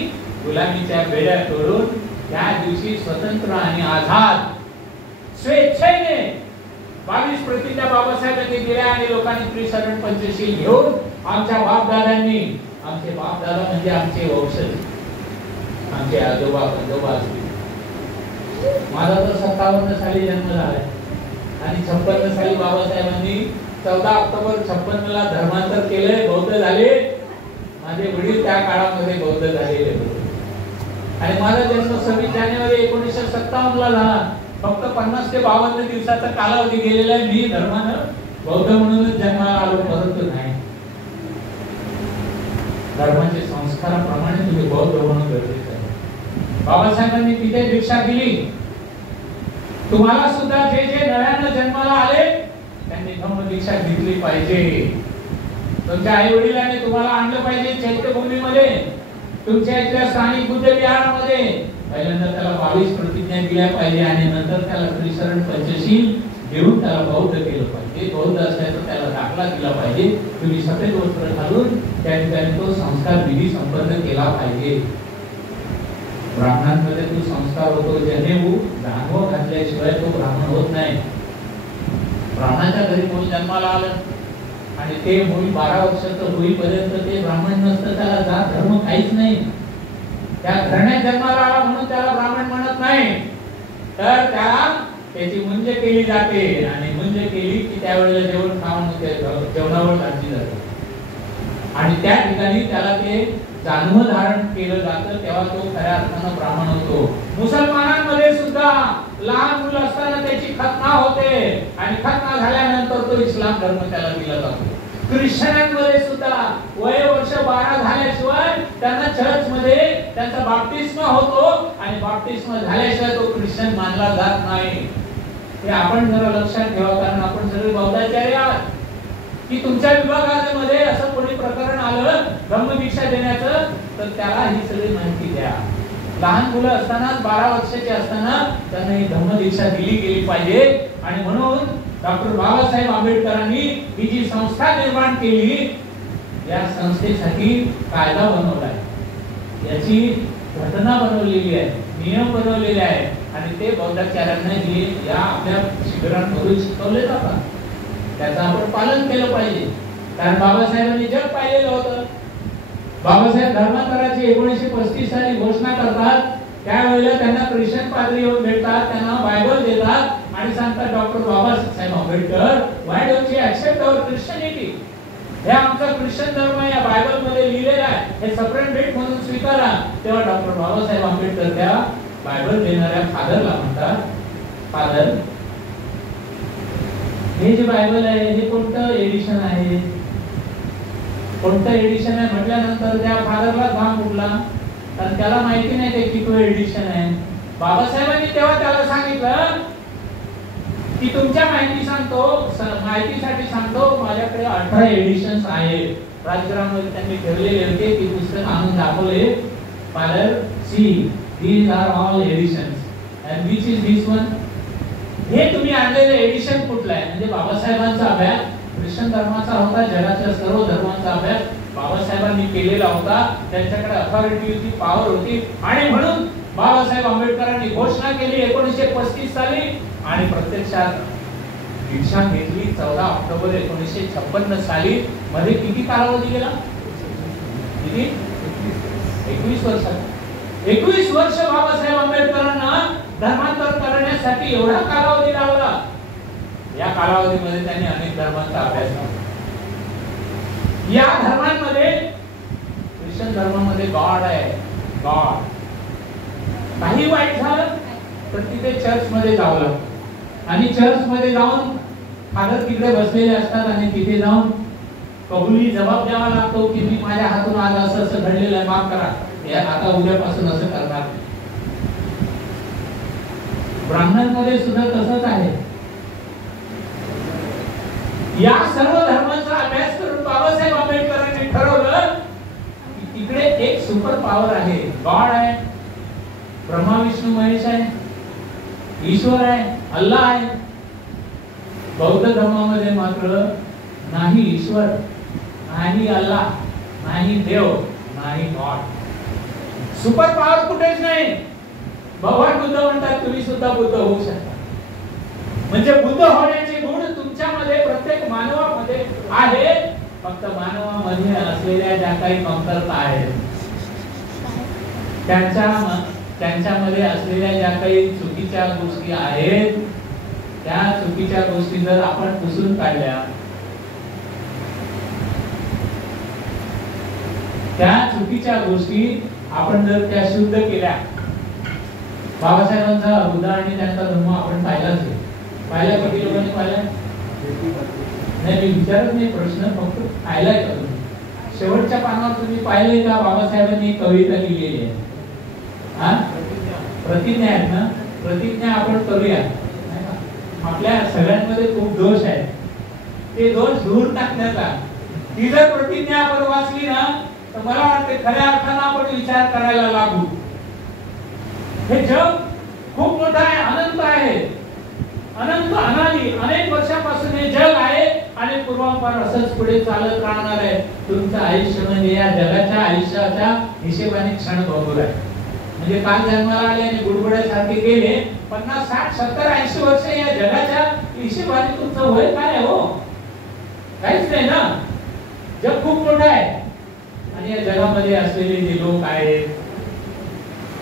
गुलामीच्या बेड्या तोडून त्या दिवशी स्वतंत्र आणि आझाद स्वेच्छेने 22 प्रतिज्ञा बाबासाहेबांनी दिल्या. आणि लोकांनी त्रिशरण पंचशील घेऊन आमच्या बापदादांनी, आमचे बापदादा म्हणजे आमचे वंशज, आमचे आजोबा पंजोबा असतील. माझा तर 57 साली जन्म झाला आणि 56 साली बाबासाहेबांनी 14 ऑक्टोबर 56 ला धर्मांतर केले, बौद्ध झाले. माझे वडील त्या काळामध्ये बौद्ध झालेले होते. आणि माझा जन्म 26 जानेवारी 1957 ला झाला. फक्त 50 ते 52 दिवसाचा कालावधी गेलेला आहे. मी धर्मानं बौद्ध म्हणूनच जन्माला आलो, परंतु नाही, धर्माचे संस्काराप्रमाणे तुम्ही बौद्ध होणं गरजेचं आहे. बाबासाहेबांनी तिथे दीक्षा दिली. तुम्हाला सुद्धा जे जे नव्यानं जन्माला आले त्यांनी धम्म दीक्षा घेतली पाहिजे. तुमच्या आई वडिलांनी तुम्हाला आणलं पाहिजे चैत्यभूमीमध्ये, तुमच्या इथल्या स्थानिक बुद्ध विहारामध्ये. पहिल्यांदा त्याला 22 प्रतिज्ञा दिल्या पाहिजे आणि नंतर त्याला त्रिशरण पंचशील देऊन त्याला बौद्ध केलं पाहिजे. बौद्ध असल्याचा त्याला दाखला दिला पाहिजे. तुम्ही सफेद वस्त्र घालून त्या ठिकाणी तो संस्कार विधी संपन्न केला पाहिजे. ब्राह्मणांमध्ये तो संस्कार होतो, जनेऊ जाणव घातल्याशिवाय तो ब्राह्मण होत नाही. ब्राह्मणाच्या घरी मूल जन्माला आलं आणि ते मूल 12 वर्षाचं होईपर्यंत ते ब्राह्मण नसतं, त्याला जात धर्म काहीच नाही. त्या घराण्यात जन्माला आला म्हणून त्याला ब्राह्मण म्हणत नाही, तर त्याला त्याची मुंज केली जाते. आणि मुंज केली की त्यावेळेला जेवण खाऊन जेवणावर घातली जाते. आणि त्या ठिकाणी त्याला ते जन्म धारण केलं जातं, तेव्हा तो खऱ्या अर्थानं ब्राह्मण होतो. मुसलमानांमध्ये सुद्धा लहान मुलं असताना त्याची खतना होते आणि खतना झाल्यानंतर तो इस्लाम धर्म त्याला दिला जातो. ख्रिश्चनांमध्ये सुद्धा वय वर्ष 12 झाल्याशिवाय त्यांना चर्च मध्ये त्यांचा बाप्तिस्मा होतो आणि बाप्तिस्मा झाल्याशिवाय तो ख्रिश्चन मानला जात नाही. हे आपण जरा लक्षात ठेवा, कारण आपण सगळे बौद्धाचार्य आहात की तुमच्या विभागामध्ये असं कोणी प्रकरण आलं ब्रह्मदीक्षा देण्याचं तर त्याला ही सगळी माहिती द्या. लहान मुलं असताना 12 वर्षाचे असताना त्यांना ही धम्मदीक्षा दिली गेली पाहिजे. आणि म्हणून डॉक्टर बाबासाहेब आंबेडकरांनी ही जी संस्था निर्माण केली, या संस्थेसाठी कायदा बनवलाय, याची घटना बनवलेली आहे, नियम बनवलेले आहे आणि ते बौद्धाचार्यांना हे या आपल्या शिबिरांमधून शिकवले जातात. त्याचं आपण पालन केलं पाहिजे. कारण बाबासाहेबांनी जग पाहिलेलं होतं. बाबासाहेब धर्मांतराची 1935 साली घोषणा करतात. त्यावेळेला त्यांना ख्रिश्चन पाद्री येऊन भेटतात, त्यांना बायबल देतात आणि सांगतात doctor Babasaheb Ambedkar, why don't you accept our Christianity? हे आमचा ख्रिश्चन धर्म या बायबल मध्ये लिहिलेला आहे, हे सेपरेट म्हणून स्वीकारा. तेव्हा डॉक्टर बाबासाहेब आंबेडकर त्या बायबल देणाऱ्या फादरला म्हणतात, फादर हे जे बायबल आहे हे कोणतं एडिशन आहे, कोणतं एडिशन आहे म्हटल्यानंतर त्या फादरला घाम उठला, कारण त्याला माहिती नाही ते किती एडिशन आहे. बाबासाहेबांनी तेव्हा त्याला सांगितलं की तुमच्या माहितीसाठी सांगतो माझ्याकडे 18 एडिशन्स आहेत. राजग्राममध्ये त्यांनी ठेवलेले होते, ती पुस्तक आणून दाखवले. Father see these are all editions and which is this one? हे तुम्ही आणलेले एडिशन कुठलं आहे? म्हणजे बाबासाहेबांचा अभ्यास ख्रिश्चन धर्माचा होता, जगाच्या सर्व धर्मांचा अभ्यास बाबासाहेबांनी केलेला होता. त्यांच्याकडे अथॉरिटी होती, पॉवर होती आणि म्हणून बाबासाहेब आंबेडकरांनी घोषणा केली 1935 साली आणि प्रत्यक्षात दीक्षा घेतली 14 ऑक्टोबर 1956 साली. मध्ये किती कालावधी गेला? किती? 21 वर्ष. 21 वर्ष बाबासाहेब आंबेडकरांना धर्मांतर करण्यासाठी एवढा कालावधी लावला. या कालावधीमध्ये त्यांनी अनेक धर्मांचा अभ्यास केला. या धर्मांमध्ये ख्रिश्चन धर्मामध्ये गॉड आहे, गॉड. काही वाईट झालं तर तिथे चर्च मध्ये जावं लागतं आणि चर्च मध्ये जाऊन फादर तिकडे बसलेले असतात आणि तिथे जाऊन कबुली जबाब द्यावा लागतो की मी माझ्या हातून आज असं असं घडलेलं आहे, माफ करा, आता उद्यापासून असं करणार. ब्राह्मणांमध्ये सुद्धा तसंच आहे. या सर्व धर्मांचा अभ्यास करून बाबासाहेब आंबेडकरांनी ठरवलं की तिकडे एक सुपर पॉवर आहे, गॉड आहे, ब्रह्मा विष्णू महेश आहे, ईश्वर आहे, अल्लाह आहे. बौद्ध धर्मामध्ये मात्र नाही ईश्वर, नाही अल्लाह, नाही देव, नाही गॉड. सुपर पॉवर कुठेच नाही. भगवान बुद्ध म्हणतात तुम्ही सुद्धा बुद्ध होऊ शकता. म्हणजे बुद्ध होण्याचे गुण तुमच्यामध्ये प्रत्येक मानवामध्ये आहे. फक्त मानवामध्ये असलेल्या ज्या काही कमतरता आहेत, त्यांच्यामध्ये असलेल्या ज्या काही चुकीच्या गोष्टी आहेत, त्या चुकीच्या गोष्टी जर आपण पुसून काढल्या, त्या चुकीच्या गोष्टी आपण जर त्या शुद्ध केल्या. बाबासाहेबांचा बुद्ध आणि त्यांचा धर्म आपण पाहिलाच आहे. पाहिला किती लोकांनी पाहिला? नाही, मी विचारत नाही प्रश्न, फक्त पाहिलाय का तुम्ही? शेवटच्या पानावर तुम्ही पाहिले का बाबासाहेबांनी कविता लिहिलेली आहे? हा, प्रतिज्ञा आहेत ना. प्रतिज्ञा आपण करूया. आपल्या सगळ्यांमध्ये खूप दोष आहेत, ते दोष दूर टाकण्याचा. ही जर प्रतिज्ञा आपण वाचली ना तर मला वाटते खऱ्या अर्थानं आपण विचार करायला लागू. हे जग खूप मोठं आहे, अनंत आहे, अनंत अनादी अनेक वर्षापासून हे जग आहे आणि पूर्वापार असंच पुढे चालत राहणार आहे. तुमचं आयुष्य म्हणजे या जगाच्या आयुष्याच्या हिशेबाने क्षण बघूर आहे. म्हणजे काल जन्माला आले आणि गुडगुड्यासारखे गेले, 50, 60, 70, 80 वर्ष या जगाच्या हिशेबाने तुमचं वय काय हो? काहीच नाही ना. जग खूप मोठं आहे आणि या जगामध्ये असलेले जे लोक आहेत,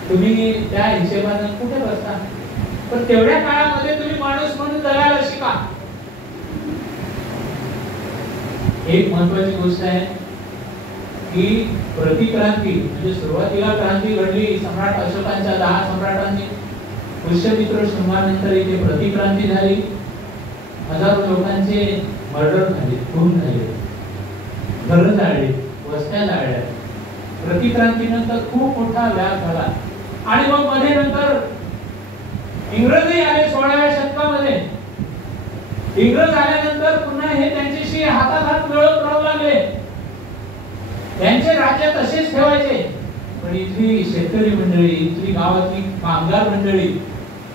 तुम्ही त्या हिशेबाने कुठे बसता? पण तेवढ्या काळामध्ये तुम्ही माणूस म्हणून जगायला शिका. एक महत्त्वाची गोष्ट आहे, की प्रतिक्रांती म्हणजे सुरुवातीला क्रांती घडली सम्राट अशोकांच्या 10 सम्राटांनी, पुष्यमित्र शृंगानंतर इथे प्रतिक्रांती झाली, हजारो लोकांचे मर्डर झाले, खून झाले, घरं जाळली, वस्त्या जाळल्या. प्रतिक्रांतीनंतर खूप मोठा व्याप झाला आणि मग मध्ये नंतर इंग्रजी आले 16व्या शतकामध्ये. इंग्रज आल्यानंतर पुन्हा हे त्यांच्याशी हातात हात मिळवत राहू लागले. त्यांचे राज्य तसेच ठेवायचे, पण इथली शेतकरी मंडळी, इथली गावातली कामगार मंडळी,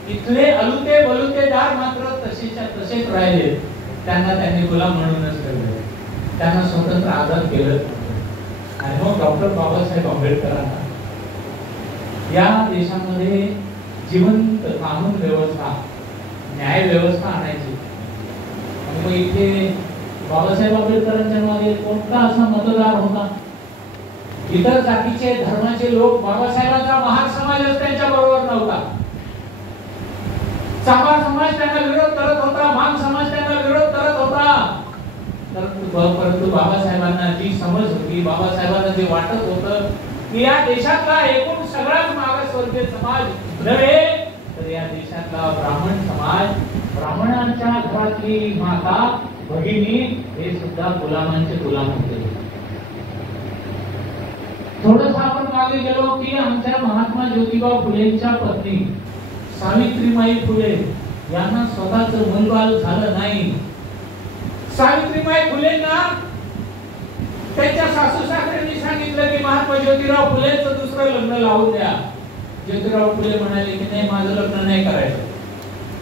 इथले अलुते बलुतेदार मात्र तसेच्या तसेच राहिले. त्यांना त्यांनी गुलाम म्हणूनच ठेवले, त्यांना स्वतंत्र आझाद केलं. आणि मग डॉक्टर बाबासाहेब आंबेडकरांना या देशामध्ये जिवंत कानून व्यवस्था, न्याय व्यवस्था आणायची. आणि मग इथे बाबासाहेब आंबेडकरांच्या मागे कोणता असा मतदार होता? इतर जातीचे धर्माचे लोक बाबासाहेबांचा महार समाजच त्यांच्या बरोबर नव्हता. चांभार समाज त्यांना विरोध करत होता, मांग समाज त्यांना विरोध करत होता. परंतु बाबासाहेबांना जी समज होती, बाबासाहेबांना जे वाटत होतं की या देशातला एकूण सगळाच मागासवर्गीय समाज नव्हे तर या देशातला ब्राह्मण समाज, ब्राह्मणांच्या घरातली माता भगिनी हे सुद्धा गुलामांचे गुलाम होते. थोडंसं आपण मागे गेलो की आमच्या महात्मा ज्योतिबा फुलेंच्या पत्नी सावित्रीबाई फुले यांना स्वतःच मुलबाळ झालं नाही. सावित्रीबाई फुलेंना त्यांच्या सासू सासऱ्यांनी सांगितलं की महात्मा ज्योतिराव फुलेंचं दुसरं लग्न लावून द्या. ज्योतिराव फुले म्हणाले की नाही, माझं लग्न नाही करायचं,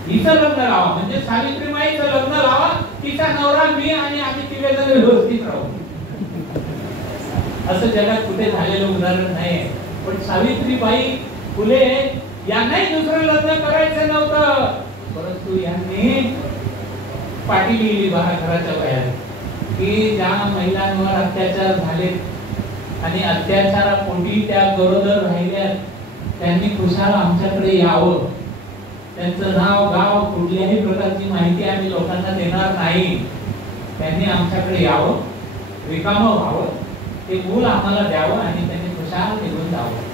हिचं लग्न लावा, म्हणजे सावित्रीबाईचं लग्न लावा, तिचा नवरा मी आणि आम्ही तिघेजण व्यवस्थित राहू. असं जगात कुठे झालेलं उदाहरण नाही. पण सावित्रीबाई फुले यांनाही दुसरं लग्न करायचं नव्हतं, परंतु यांनी पाठी लिहिली घराच्या बाहेर की ज्या महिलांवर अत्याचार झाले आणि अत्याचारापोटी त्या गरोदर राहिल्या, त्यांनी खुशाल आमच्याकडे यावं. त्यांचं नाव गाव कुठल्याही प्रकारची माहिती आम्ही लोकांना देणार नाही. त्यांनी आमच्याकडे यावं, रिकामं व्हावं, ते मूल आम्हाला द्यावं आणि त्यांनी खुशाल निघून जावं.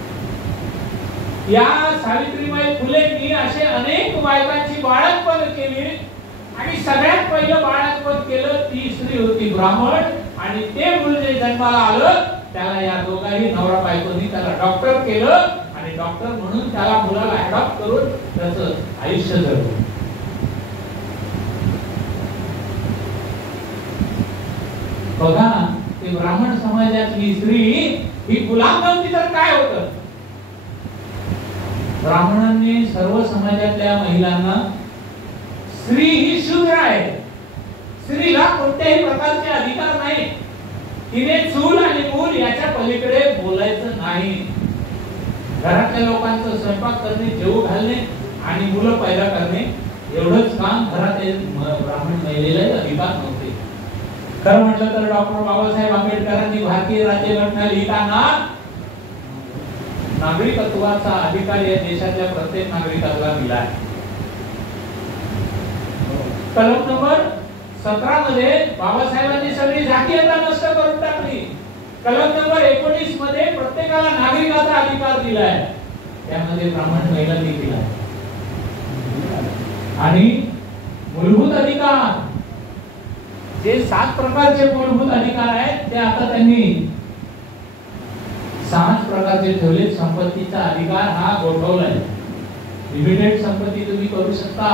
या सावित्रीबाई फुलेंनी असे अनेक बायकांची बाळंतपण केली आणि सगळ्यात पहिलं बाळंतपण केलं ती स्त्री होती ब्राह्मण. आणि ते मूल जे जन्माला आलं त्याला या दोघाही नवरा बायकोनी त्याला डॉक्टर केलं आणि डॉक्टर म्हणून त्याला मुलाला अडॉप्ट करून त्याचं आयुष्य जगलं. बघा, ते ब्राह्मण समाजातली स्त्री ही गुलाम नव्हती तर काय होतं? ब्राह्मणांनी सर्व समाजातल्या महिलांना, स्त्री ही शूद्र आहे, स्त्रीला कोणत्याही प्रकारचे अधिकार नाही, तिने चूल आणि मूल याच्या पलीकडे बोलायचं नाही. घरातल्या लोकांचं स्वयंपाक करणे, जेवू घालणे आणि मुलं पैदा करणे एवढंच काम घरात ब्राह्मण महिलेला अधिकार नव्हते. खरं म्हटलं तर डॉक्टर बाबासाहेब आंबेडकरांनी भारतीय राज्यघटना लिहिताना नागरिकत्वाचा अधिकार या देशातल्या प्रत्येक नागरिकाला दिला आहे. कलम नंबर 17 मध्ये बाबासाहेबांनी सगळी जातीयता नष्ट करून टाकली. कलम नंबर 19 मध्ये प्रत्येकाला नागरिकाचा अधिकार दिलाय, त्यामध्ये ब्राह्मण महिलांनी दिला. आणि मूलभूत अधिकार, जे 7 प्रकारचे मूलभूत अधिकार आहेत ते आता त्यांनी 6 प्रकारचे ठेवले. संपत्तीचा अधिकार हा गोठवलाय. लिमिटेड संपत्ती तुम्ही करू शकता,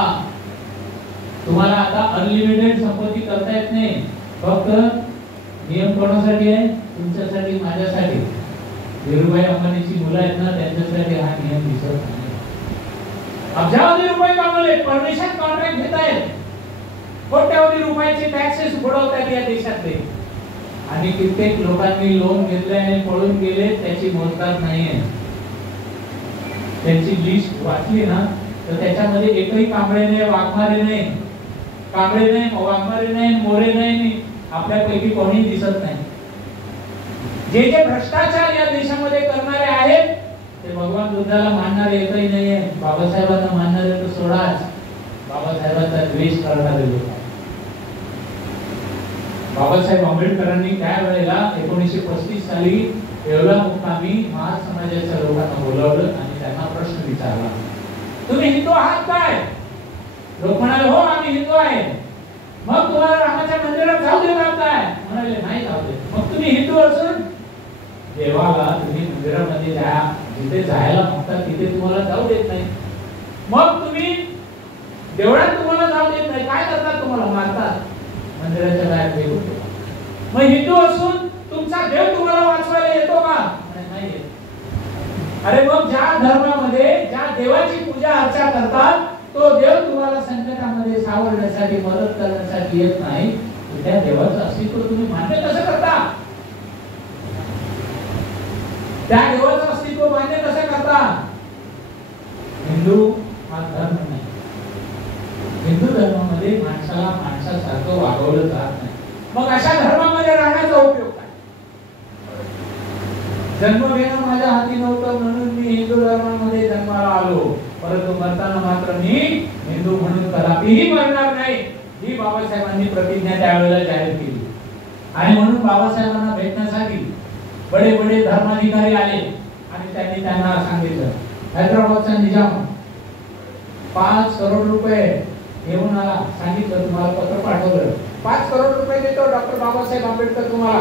तुम्हाला आता अनलिमिटेड संपत्ती करता येत नाही. फक्त नियम कोणासाठी आहे? तुमच्यासाठी, माझ्यासाठी. धीरूभाई अंबानीची मुलं आहेत ना, त्यांच्यासाठी हा नियम दिसत नाही. अब्जावधी रुपये कमवले, परमिशन कॉन्ट्रॅक्ट घेत आहेत, कोट्यावधी रुपयाचे टॅक्सेस बुडवतात या देशातले. आणि कित्येक लोकांनी लोन घेतले आणि पळून गेले, त्याची मोजदाद नाहीये. त्यांची लिस्ट वाचली ना तर त्याच्यामध्ये एकही कांबळे नाही, वाघमारे नाही, कांबळे नाही, वाघमारे नाही, मोरे नाही, आपल्यापैकी कोणी दिसत नाही. जे जे भ्रष्टाचार या देशामध्ये करणारे आहेत ते भगवान बुद्धाला मानणारे एकही नाहीये. बाबासाहेबांना मानणारे तर सोडाच, बाबासाहेबांचा द्वेष करणारे लोक. बाबासाहेब आंबेडकरांनी त्यावेळेला 1935 साली येवला मुक्कामी महार समाजाच्या लोकांना बोलावलं आणि त्यांना प्रश्न विचारला, तुम्ही हिंदू आहात काय? लोक म्हणाले हो आम्ही हिंदू आहे. मग तुम्हाला रामाच्या मंदिरात जाऊ देतात काय? म्हणाले नाही जाऊ देत. मग तुम्ही हिंदू असून देवाला तुम्ही मंदिरामध्ये जिथे जायला म्हणता तिथे तुम्हाला जाऊ देत नाही. मग तुम्ही देवळात तुम्हाला जाऊ देत नाही, काय करतात? तुम्हाला मारतात, मंदिराच्या बाहेर फेकून देतात. मग हिंदू असून तुमचा देव तुम्हाला वाचवायला येतो का? नाही येत. अरे मग ज्या धर्मामध्ये ज्या देवाची पूजा अर्चा करतात तो देव तुम्हाला संकटामध्ये सावरण्यासाठी मदत करण्यासाठी येत नाही, त्या देवाचं अस्तित्व तुम्ही मान्य कसं करता? त्या देवाचं अस्तित्व मान्य कसं करता? हिंदू हा धर्म नाही. हिंदू धर्मामध्ये माणसाला माणसासारखं वागवलं जात नाही. मग अशा धर्मामध्ये राहण्याचा उपयोग काय? जन्म घेणं माझ्या हाती नव्हतं म्हणून मी हिंदू धर्मामध्ये जन्माला आलो, परंतु मरताना मात्र मी हिंदू म्हणून कदापिही मरणार नाही, ही बाबासाहेबांनी प्रतिज्ञा त्यावेळेला जाहीर केली. आणि म्हणून बाबासाहेबांना भेटण्यासाठी बडे बडे धर्माधिकारी आले आणि त्यांनी त्यांना सांगितलं, हैदराबादचा निजाम 5 करोड रुपये घेऊन आला, सांगितलं तुम्हाला पत्र पाठवलं, 5 करोड रुपये देतो डॉक्टर बाबासाहेब आंबेडकर तुम्हाला,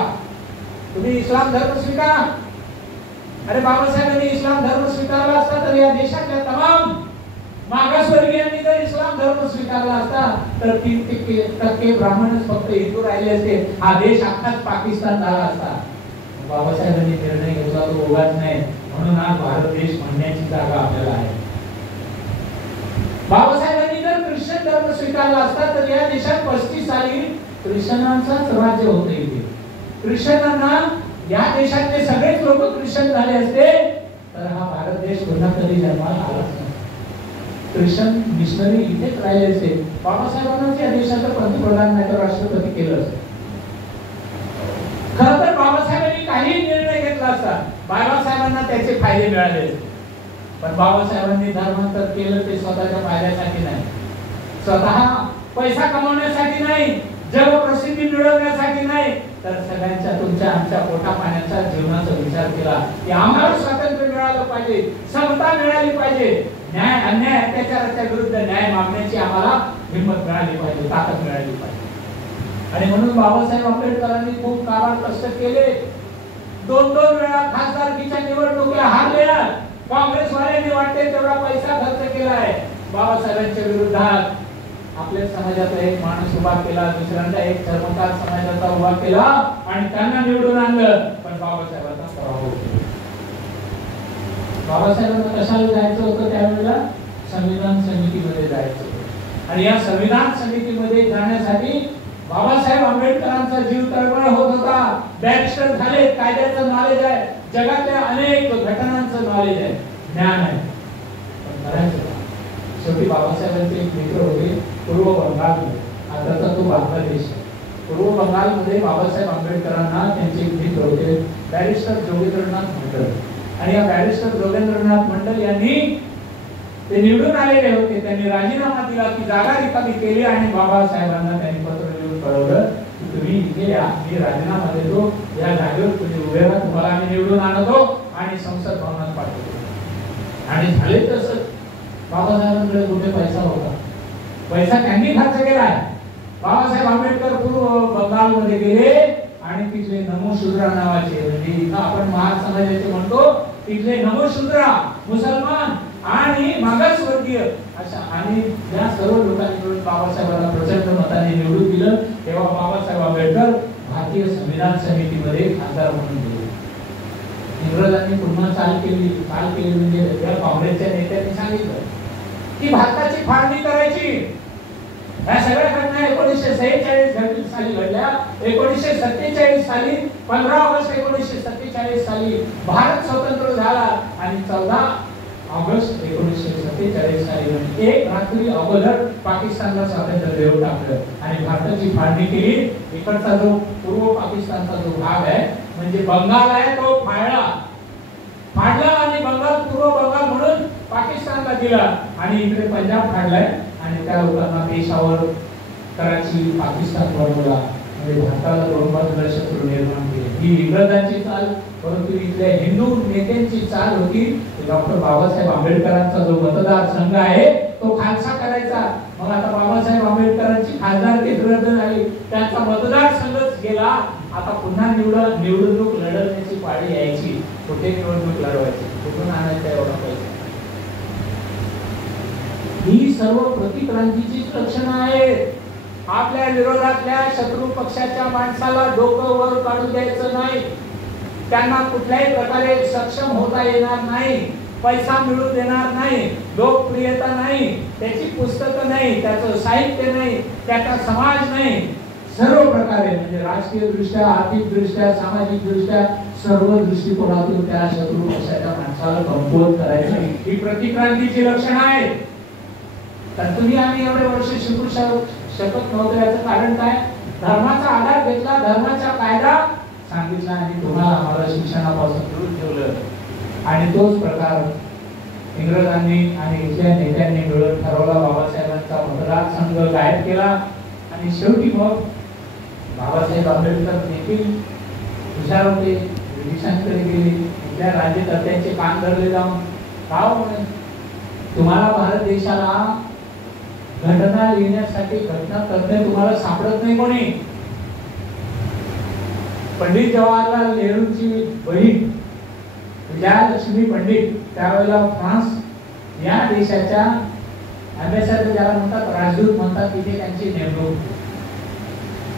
तुम्ही इस्लाम धर्म स्वीकारा. अरे बाबासाहेबांनी इस्लाम धर्म स्वीकारला असता तर या देशातल्या तमाम मागासवर्गीयांनी जर इस्लाम धर्म स्वीकारला असता तर 3% ब्राह्मणच फक्त हिंदू राहिले असते, हा देश अख्खाच पाकिस्तान झाला असता. बाबासाहेबांनी निर्णय घेतला तो उगाच नाही, म्हणून आज भारत देश म्हणण्याची जागा आपल्याला आहे. बाबासाहेबांनी जर ख्रिश्चन धर्म स्वीकारला असता तर या देशात 35 साली ख्रिश्चनांचाच राज्य होते. इथे ख्रिश्चनांना या देशातले सगळेच लोक ख्रिश्चन झाले असते तर हा भारत देश पुन्हा कधी जन्माला आलाच नाही. ख्रिश्चन मिशनरी इथेच राहिले असते. बाबासाहेबांनाच या देशाचं पंतप्रधान नाही तर राष्ट्रपती केलं असतं. खरं तर बाबासाहेबांनी काही निर्णय घेतला असता, बाबासाहेबांना त्याचे फायदे मिळाले असते. पण बाबासाहेबांनी धर्मांतर केलं ते स्वतःच्या फायद्यासाठी नाही, स्वतः पैसा कमवण्यासाठी नाही, जग प्रसिद्धी मिळवण्यासाठी नाही, तर सगळ्यांच्या तुमच्या आमच्या पोटा पाण्याचा जीवनाचा विचार केला की आम्हाला स्वातंत्र्य मिळालं पाहिजे, समता मिळाली पाहिजे, न्याय अन्याय अत्याचाराच्या विरुद्ध न्याय मागण्याची आम्हाला हिंमत मिळाली पाहिजे, ताकद मिळाली पाहिजे. आणि म्हणून बाबासाहेब आंबेडकरांनी खूप काळ कष्ट केले. 2-2 वेळा खासदारकीच्या निवडणुका हारल्या. काँग्रेसवाल्यांनी वाटते तेवढा पैसा खर्च केलाय. बाबासाहेबांच्या विरोधात आपल्या समाजाचा एक माणूस उभा केला, दुसऱ्यांदा एक धर्मकार समाजाचा उभा केला आणि त्यांना निवडून आणलं. पण बाबासाहेबांचा पराभव केला. बाबासाहेबांना कशाला जायचं होतं त्यावेळेला? संविधान समितीमध्ये जायचं होतं. आणि या संविधान समितीमध्ये जाण्यासाठी बाबासाहेब आंबेडकरांचा जीव तळमळ होत होता. बॅरिस्टर झाले, कायद्याचं नॉलेज आहे, जगातल्या अनेक घटनांचं नॉलेज आहे, ज्ञान आहे. पण करायचं शेवटी बाबासाहेबांचे एक मित्र होते पूर्व बंगालमध्ये, आताचा तो बांगलादेश आहे. पूर्व बंगालमध्ये बाबासाहेब आंबेडकरांना त्यांचे एक मित्र होते बॅरिस्टर जोगेंद्रनाथ मंडल. आणि या बॅरिस्टर जोगेंद्रनाथ मंडल यांनी ते निवडून आलेले होते. त्यांनी राजीनामा दिला की जागा रिकामी केली आणि बाबासाहेबांना त्यांनी पत्र लिहून कळवलं की तुम्ही इथे या, मी राजीनामा देतो, या जागेवर तुम्ही उभे राहा, तुम्हाला आम्ही निवडून आणतो आणि संसद भवनात पाठवतो. आणि झाले तसं. बाबासाहेबांकडे कुठे पैसा होता? पैसा त्यांनी खर्च केलाय. बाबासाहेब आंबेडकर पूर्व बंगालमध्ये गेले आणि तिथले नमोशूद्रा नावाचे, म्हणजे इथं आपण महार समाजाचे म्हणतो, तिथले नमोशूद्रा मुसलमान आणि मागासवर्गीय अशा आणि या सर्व लोकांनी मिळून बाबासाहेबांना प्रचंड मताने निवडून दिलं. तेव्हा बाबासाहेब आंबेडकर भारतीय संविधान समितीमध्ये खासदार म्हणून गेले. इंग्रजांनी पुन्हा चाल केली म्हणजे या काँग्रेसच्या नेत्यांनी सांगितलं की भारताची फाळणी करायची. या सगळ्या घटना 1946 साली घडल्या. 1947 साली 15 ऑगस्ट 1947 साली भारत स्वतंत्र झाला आणि 14 ऑगस्ट 1947 साली म्हणजे एक रात्री अगोदर पाकिस्तानला स्वातंत्र्य देऊन टाकलं आणि भारताची फाळणी केली. इकडचा जो पूर्व पाकिस्तानचा जो भाग आहे म्हणजे बंगाल आहे तो फाडला आणि बंगाल पूर्व बंगाल म्हणून पाकिस्तानला दिला आणि इकडे पंजाब फाडलाय आणि त्या लोकांना पेशावर, कराची, पाकिस्तान बनवला. म्हणजे भारताला दोन बाजूला शत्रू निर्माण केले. ही इंग्रजांची चाल, परंतु इथल्या हिंदू नेत्यांची चाल होती. डॉक्टर बाबासाहेब आंबेडकरांचा जो मतदारसंघ आहे तो खालसा करायचा. मग आता बाबासाहेब आंबेडकरांची खासदारकी रद्द झाली, त्यांचा मतदारसंघच गेला. आता पुन्हा निवडणूक लढवण्याची पाळी यायची. कुठे निवडणूक लढवायची, कुठून आणायचा एवढा पैसा? ही सर्व प्रतिक्रांतीची लक्षणं आहेत. आपल्या विरोधातल्या शत्रू पक्षाच्या माणसाला डोकं वर काढू द्यायचं नाही, त्यांना कुठल्याही प्रकारे सक्षम होता येणार नाही, पैसा मिळू देणार नाही, लोकप्रियता नाही, त्याची पुस्तकं नाही, त्याचं साहित्य नाही, त्याचा समाज नाही. सर्व प्रकारे म्हणजे राजकीय दृष्ट्या, आर्थिक दृष्ट्या, सामाजिक दृष्ट्या सर्व दृष्टिकोनातून त्या शत्रू पक्षाच्या माणसाला कमकुवत करायचं ही प्रतिक्रांतीची लक्षणं आहेत. तर तुम्ही आम्ही एवढे वर्ष शिकू शकत नव्हतो, याचं कारण काय? धर्माचा आधार घेतला, धर्माचा कायदा सांगितला आणि तुम्हाला आम्हाला शिक्षणापासून दूर ठेवलं. आणि तोच प्रकार इंग्रजांनी आणि इथल्या नेत्यांनी मिळून ठरवला. बाबासाहेबांचा मतदारसंघ गायब केला आणि शेवटी मग बाबासाहेब आंबेडकर देखील हुशार होते, ब्रिटिशांकडे गेले, इथल्या राज्यकर्त्यांचे कान धरले जाऊन. का म्हणे तुम्हाला भारत देशाला घटना लिहिण्यासाठी घटना करणे तुम्हाला सापडत नाही कोणी? पंडित जवाहरलाल नेहरूंची बहीण विजयालक्ष्मी पंडित त्यावेळेला फ्रान्स या देशाच्या अँबॅसेडर ज्याला म्हणतात, राजदूत म्हणतात, तिथे त्यांची नेमणूक.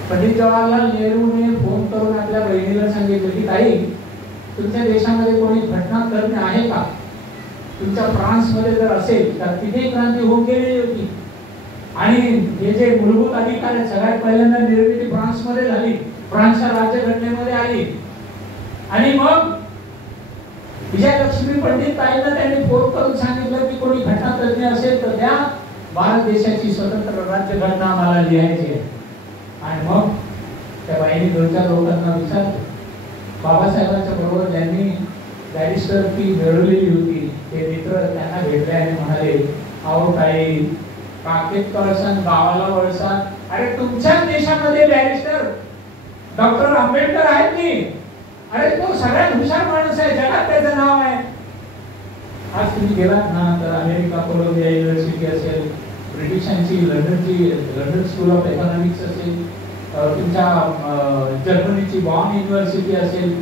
पंडित जवाहरलाल नेहरूने फोन करून आपल्या बहिणीला सांगितलं की ताई, तुमच्या देशामध्ये कोणी घटना करणे आहे का? तुमच्या फ्रान्स मध्ये जर असेल तर तिथे क्रांती होऊन गेलेली होती आणि हे जे मूलभूत अधिकार आहेत सगळ्यात पहिल्यांदा निर्मिती फ्रान्स मध्ये झाली, फ्रान्सच्या राज्यघटनेमध्ये आली. आणि मग विजयालक्ष्मी पंडित ताईंना त्यांनी फोन करून सांगितलं की कोणी घटना तज्ञ असेल तर त्या भारत देशाची स्वतंत्र राज्यघटना आम्हाला लिहायची आहे. आणि मग त्या बाईंनी दोन चार लोकांना विचारलं. बाबासाहेबांच्या बरोबर ज्यांनी बॅरिस्टर ती मिळवलेली होती ते मित्र त्यांना भेटले आणि म्हणाले, अहो ताई, काकेत कळसान गावाला वळसान, अरे तुमच्याच देशामध्ये बॅरिस्टर डॉक्टर आंबेडकर आहेत की? अरे तो सगळ्यात हुशार माणूस आहे, जगात त्याचं नाव आहे. आज तुम्ही गेलात ना तर अमेरिका कोलंबिया युनिव्हर्सिटी असेल, ब्रिटिशांची लंडन स्कूल ऑफ इकॉनॉमिक्स असेल, तुमच्या जर्मनीची बॉन युनिव्हर्सिटी असेल,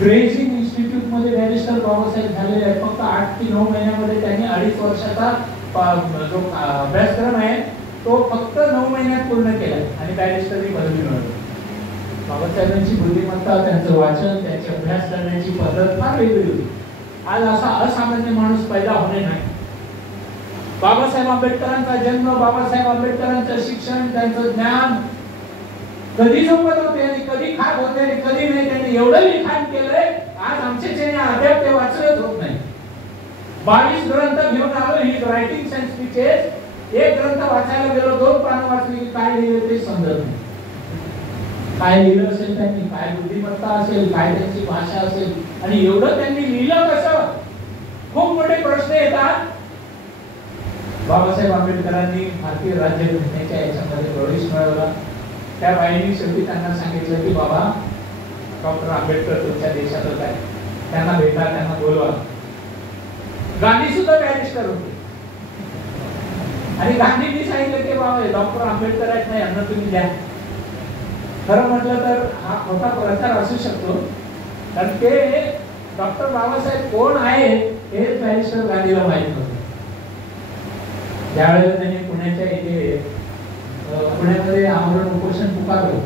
ग्रेझिंग इन्स्टिट्यूट मध्ये बॅरिस्टर बाबासाहेब झालेले आहेत. फक्त 8 ते 9 महिन्यामध्ये त्यांनी 2.5 वर्षाचा जो अभ्यासक्रम आहे तो फक्त 9 महिन्यात पूर्ण केला आणि बॅरिस्टरची पदवी मिळवली. बाबासाहेबांची बुद्धिमत्ता, त्यांचं वाचन, त्यांची अभ्यास करण्याची पद्धत फार वेगळी होती. आज असा असामान्य माणूस पैदा होणे नाही. बाबासाहेब आंबेडकरांचा जन्म, बाबासाहेब आंबेडकरांचं शिक्षण, त्यांचं ज्ञान कधी झोपत होते आणि कधी खात होते आणि कधी नाही. त्यांनी एवढं लिखाण केलंय, आज आमचे चेहरे अद्याप ते वाचलंच होत नाही. 22 ग्रंथ घेऊन आलो, ही रायटिंग्स अँड स्पीचेस. एक ग्रंथ वाचायला गेलो, 2 पानं वाचली की काय लिहिलं ते समजत नाही. काय लिहिलं असेल त्यांनी, काय बुद्धिमत्ता असेल, काय त्यांची भाषा असेल आणि एवढं त्यांनी लिहिलं कसं? खूप मोठे प्रश्न येतात. बाबासाहेब आंबेडकरांनी भारतीय राज्यघटनेच्या याच्यामध्ये प्रवेश मिळवला. त्या बाईंनी शेवटी त्यांना सांगितलं की बाबा, डॉक्टर आंबेडकर तुमच्या देशातच आहे, त्यांना भेटा, त्यांना बोलवा. गांधी सुद्धा बॅरिस्टर होते आणि गांधींनी सांगितलं की बाबा डॉक्टर आंबेडकर आहेत नाही, यांना तुम्ही द्या. खरं म्हटलं तर हा मोठा प्रचार असू शकतो, कारण ते डॉक्टर बाबासाहेब कोण आहे हे बॅरिस्टर गांधीला माहित नव्हतं. ज्यावेळेला त्यांनी पुण्याच्या इथे पुण्यामध्ये आमरण उपोषण पुकारलं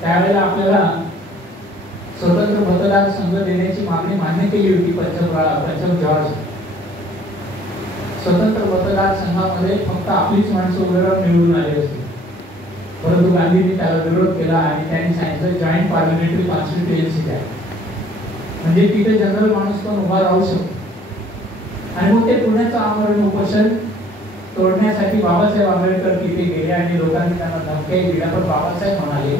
त्यावेळेला आपल्याला स्वतंत्र मतदारसंघ देण्याची मागणी मान्य केली होती. पंचम जॉर्ज स्वतंत्र मतदारसंघामध्ये फक्त आपलीच माणसं उभे राहून निवडून आली असते, परंतु गांधींनी त्याला विरोध केला आणि त्यांनी सांगितलं जॉईंट पार्लिमेंटरी कॉन्स्टिट्युएन्सी द्या, म्हणजे तिथे जनरल माणूस पण उभा राहू शकतो. आणि मग ते पुण्याचं आमरण उपोषण तोडण्यासाठी बाबासाहेब आंबेडकर तिथे गेले आणि लोकांनी त्यांना धमक्या दिल्या. पण बाबासाहेब म्हणाले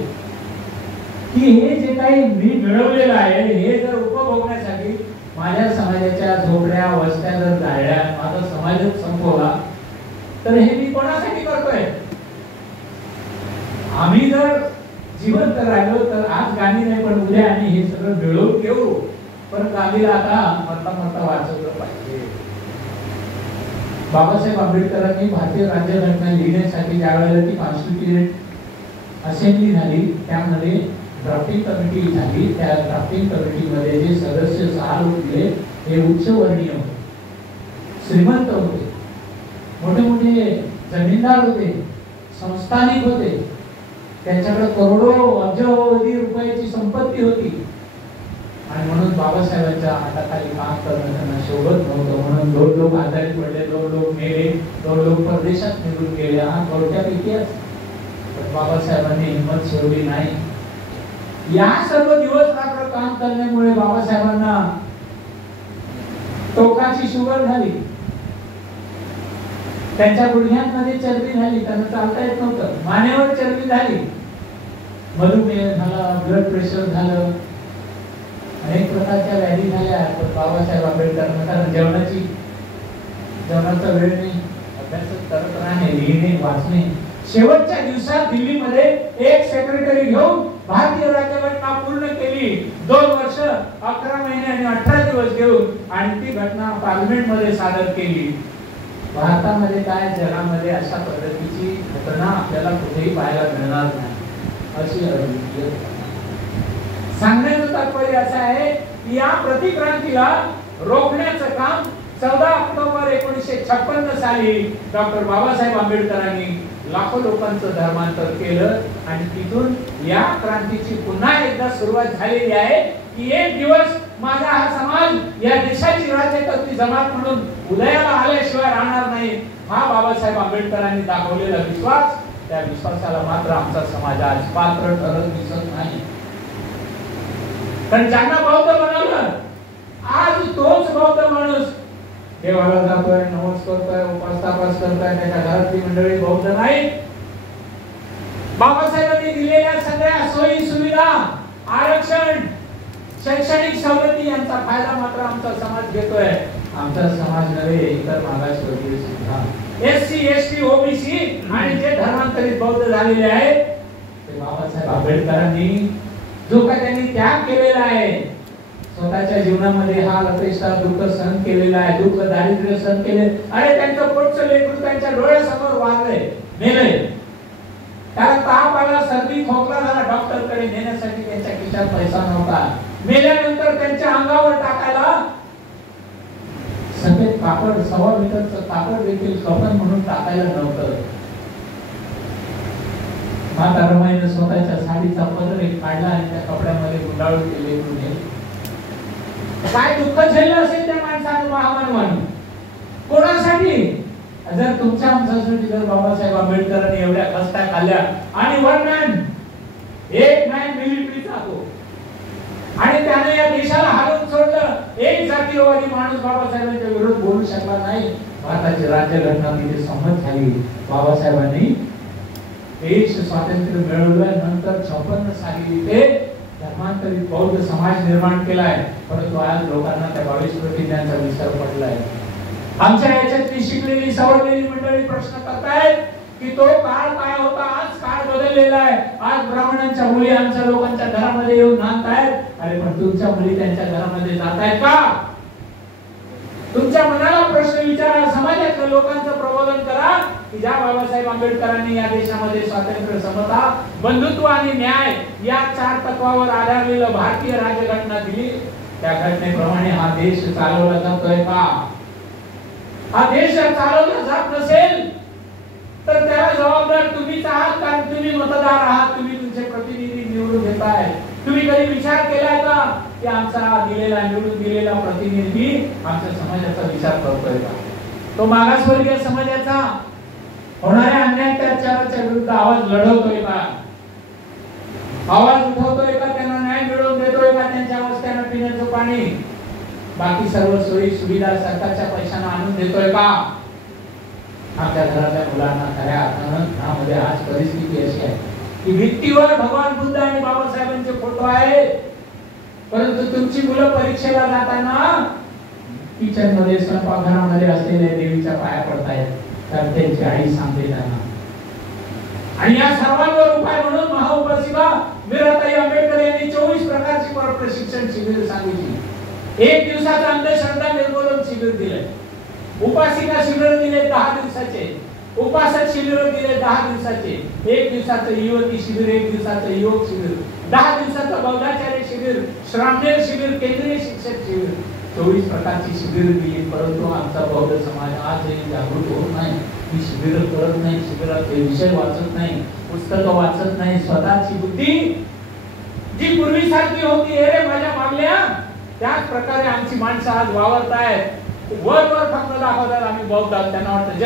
की हे जे काही मी मिळवलेलं आहे हे जर उपभोगण्यासाठी माझ्या समाजाच्या झोपड्या वस्त्या जर जाळल्या, माझा समाजच संपवला तर हे मी कोणासाठी करतोय? आम्ही जर मरता मरता वाचवलं पाहिजे. बाबासाहेब आंबेडकरांनी भारतीय राज्यघटना लिहिण्यासाठी ज्या वेळेला ती कॉन्स्टिट्यूएंट असेंब्ली झाली, त्यामध्ये ड्राफ्टिंग कमिटी झाली. त्या ड्राफ्टिंग कमिटीमध्ये जे सदस्य 6 लोक दिले हे उच्चवर्णीय होते, श्रीमंत होते, मोठे मोठे जमीनदार होते, संस्थानिक होते, त्यांच्याकडे करोडो अब्जावधी रुपयाची संपत्ती होती. आणि म्हणून बाबासाहेबांच्या हाताखाली काम करणं त्यांना शोभत नव्हतं. म्हणून 2 लोक आजारी पडले, 2 लोक मेले, 2 लोक परदेशात निघून गेले. हा थोडक्यात इतिहास. पण बाबासाहेबांनी हिंमत सोडली नाही. या सर्व दिवस रात्र काम करण्यामुळे बाबासाहेबांना टोकाची शुगर झाली, त्यांच्या गुडघ्यांमध्ये चरबी झाली, त्यांना चालता येत नव्हतं, मानेवर चरबी झाली, मधुमेह झाला, ब्लड प्रेशर झालं, अनेक प्रकारच्या व्याधी झाल्या. पण बाबासाहेब आंबेडकरांना कारण जेवणाचा वेळ नाही, अभ्यास करत राहणे, लिहिणे, वाचणे. शेवटच्या दिवसात दिल्लीमध्ये एक सेक्रेटरी घेऊन भारतीय राज्यघटना पूर्ण केली. 2 वर्ष 11 महिने आणि 18 दिवस घेऊन आणि ती घटना पार्लिमेंट मध्ये सादर केली. भारतामध्ये काय, जगामध्ये अशा पद्धतीची घटना आपल्याला कुठेही पाहायला मिळणार नाही. अशी सांगण्याचं तात्पर्य असं आहे की या प्रतिक्रांतीला रोखण्याचं काम 14 ऑक्टोबर 1956 साली डॉक्टर बाबासाहेब आंबेडकरांनी लाखो लोकांचं धर्मांतर केलं. आणि तिथून या क्रांतीची पुन्हा एकदा सुरुवात झालेली आहे की एक दिवस माझा हा समाज या देशाची राज्यकर्ती जमात म्हणून उदयाला आल्याशिवाय राहणार नाही. हा बाबासाहेब आंबेडकरांनी दाखवलेला विश्वास, त्या विश्वासाला मात्र आमचा समाज आज पात्र ठरत दिसत नाही. कारण ज्यांना बौद्ध बनवलं, आज तोच बौद्ध माणूस देवाला जातोय, नमस्कार करतोय, उपास करतोय, त्याच्या घरातली मंडळी बौद्ध नाही. बाबासाहेबांनी दिलेल्या सगळ्या सोयी सुविधा, आरक्षण, शैक्षणिक सवलती यांचा फायदा मात्र आमचा समाज घेतोय. आमचा समाज नव्हे, इतर मागासवर्गीय सुद्धा, एससी, एसटी, ओबीसी आणि जे धर्मांतरित बौद्ध झालेले आहेत, ते बाबासाहेब आंबेडकरांनी जो काय त्यांनी त्याग केलेला आहे, स्वतःच्या जीवनामध्ये हाल, अपेक्षा, दुःख सहन केलेलं आहे, दुःख, दारिद्र्य सहन केले. अरे त्यांचं पोटचं लेकरू त्यांच्या डोळ्यासमोर वारलंय, मेलंय. त्याला ताप आला, सर्दी, खोकला झाला, डॉक्टरकडे नेण्यासाठी त्यांच्या खिशात पैसा नव्हता. मेल्यानंतर त्यांच्या अंगावर टाकायला सफेद कापड, 1.25 मीटरचं कापड देखील कफन म्हणून टाकायला नव्हतं. माता रमाईने स्वतःच्या साडीचा पदर एक काढला आणि त्या कपड्यामध्ये गुंडाळून केले. काय दुःख झेललं असेल त्या माणसानं, महामानवानं. कोणासाठी? जर तुमच्या आमच्यासाठी जर बाबासाहेब आंबेडकरांनी एवढ्या कष्टा खाल्ल्या आणि एक मॅन मिलिटरीचा तो, आणि त्याने या देशाला हलवून सोडलं. एक जातीयवादी माणूस बाबासाहेबांच्या विरोधात बोलू शकला नाही. भारताची राज्यघटना तिथे संमत झाली. बाबासाहेबांनी देश स्वातंत्र्य मिळवलं. नंतर 56 साली इथे धर्मांतरित बौद्ध समाज निर्माण केलाय. परंतु आज लोकांना त्या 22 प्रतिज्ञांचा विसर पडलाय. आमच्या याच्यातली शिकलेली सवरलेली मंडळी प्रश्न करतायत की तो काळ काय होता, आज काळ बदललेला आहे. आज ब्राह्मणांच्या मुली आमच्या लोकांच्या घरामध्ये येऊन नांदतायत. अरे पण तुमच्या मुली त्यांच्या घरामध्ये जातायत का? तुमच्या मनाला प्रश्न विचारा. समाजातल्या लोकांचं प्रबोधन करा की ज्या बाबासाहेब आंबेडकरांनी या देशामध्ये स्वातंत्र्य, समता, बंधुत्व आणि न्याय या 4 तत्वावर आधारलेलं भारतीय राज्यघटना दिली. त्या घटनेप्रमाणे हा देश चालवला जातोय का? हा देश चालवला जात नसेल तर त्याला जबाबदार तुम्हीच आहात. कारण तुम्ही मतदार आहात, तुम्ही तुमचे प्रतिनिधी निवडून घेताय. तुम्ही कधी विचार केलाय का की आमचा निवडून दिलेला प्रतिनिधी आमच्या समाजाचा विचार करतोय का? तो मागासवर्गीय समाजाचा होणाऱ्या अन्याय अत्याचाराच्या विरुद्ध आवाज लढवतोय का? आवाज उठवतोय का? त्यांना न्याय मिळवून देतोय का? त्यांच्या वस्त्यांना पिण्याचं पाणी, बाकी सर्व सोयी सुविधा सरकारच्या पैशाने आणून देतोय का? आपल्या घरातल्या मुलांना खऱ्या अर्थानं घरामध्ये आज परिस्थिती अशी आहे की भिंतीवर भगवान बुद्ध आणि बाबासाहेबांचे फोटो आहेत, परंतु तुमची मुलं परीक्षेला जाताना किचन मध्ये, स्वयंपाकघरामध्ये असलेल्या देवीच्या पाया पडतायत. तर त्यांची आई सांगते त्यांना. आणि या सर्वांवर उपाय म्हणून महाउपासिका मीराताई आंबेडकर यांनी 24 प्रकारची प्रशिक्षण शिबिर सांगितली. एक दिवसाचं अंधश्रद्धा निर्मूलन शिबिर दिले, उपासिका शिबिर दिले 10 दिवसाचे, उपासक शिबिर दिले 10 दिवसाचे, एक दिवसाचं युवती शिबिर, एक दिवसाचं युवक शिबिर, 10 दिवसाचं बौद्धाचार्य शिबिर, श्रामणेर शिबिर, केंद्रीय शिक्षक शिबिर, 24 प्रकारची शिबिर दिली. परंतु आमचा बौद्ध समाज आजही जागृत होत नाही. ही शिबिर करत नाही, शिबिराचे विषय वाचत नाही, पुस्तकं वाचत नाही. स्वतःची बुद्धी जी पूर्वीसारखी होती, अरे माझ्या मागल्या, त्याच प्रकारे आमची माणसं आज वावरत आहेत. वर फक्त दाखवतात आम्ही बौद्ध आहोत. त्यांना वाटतं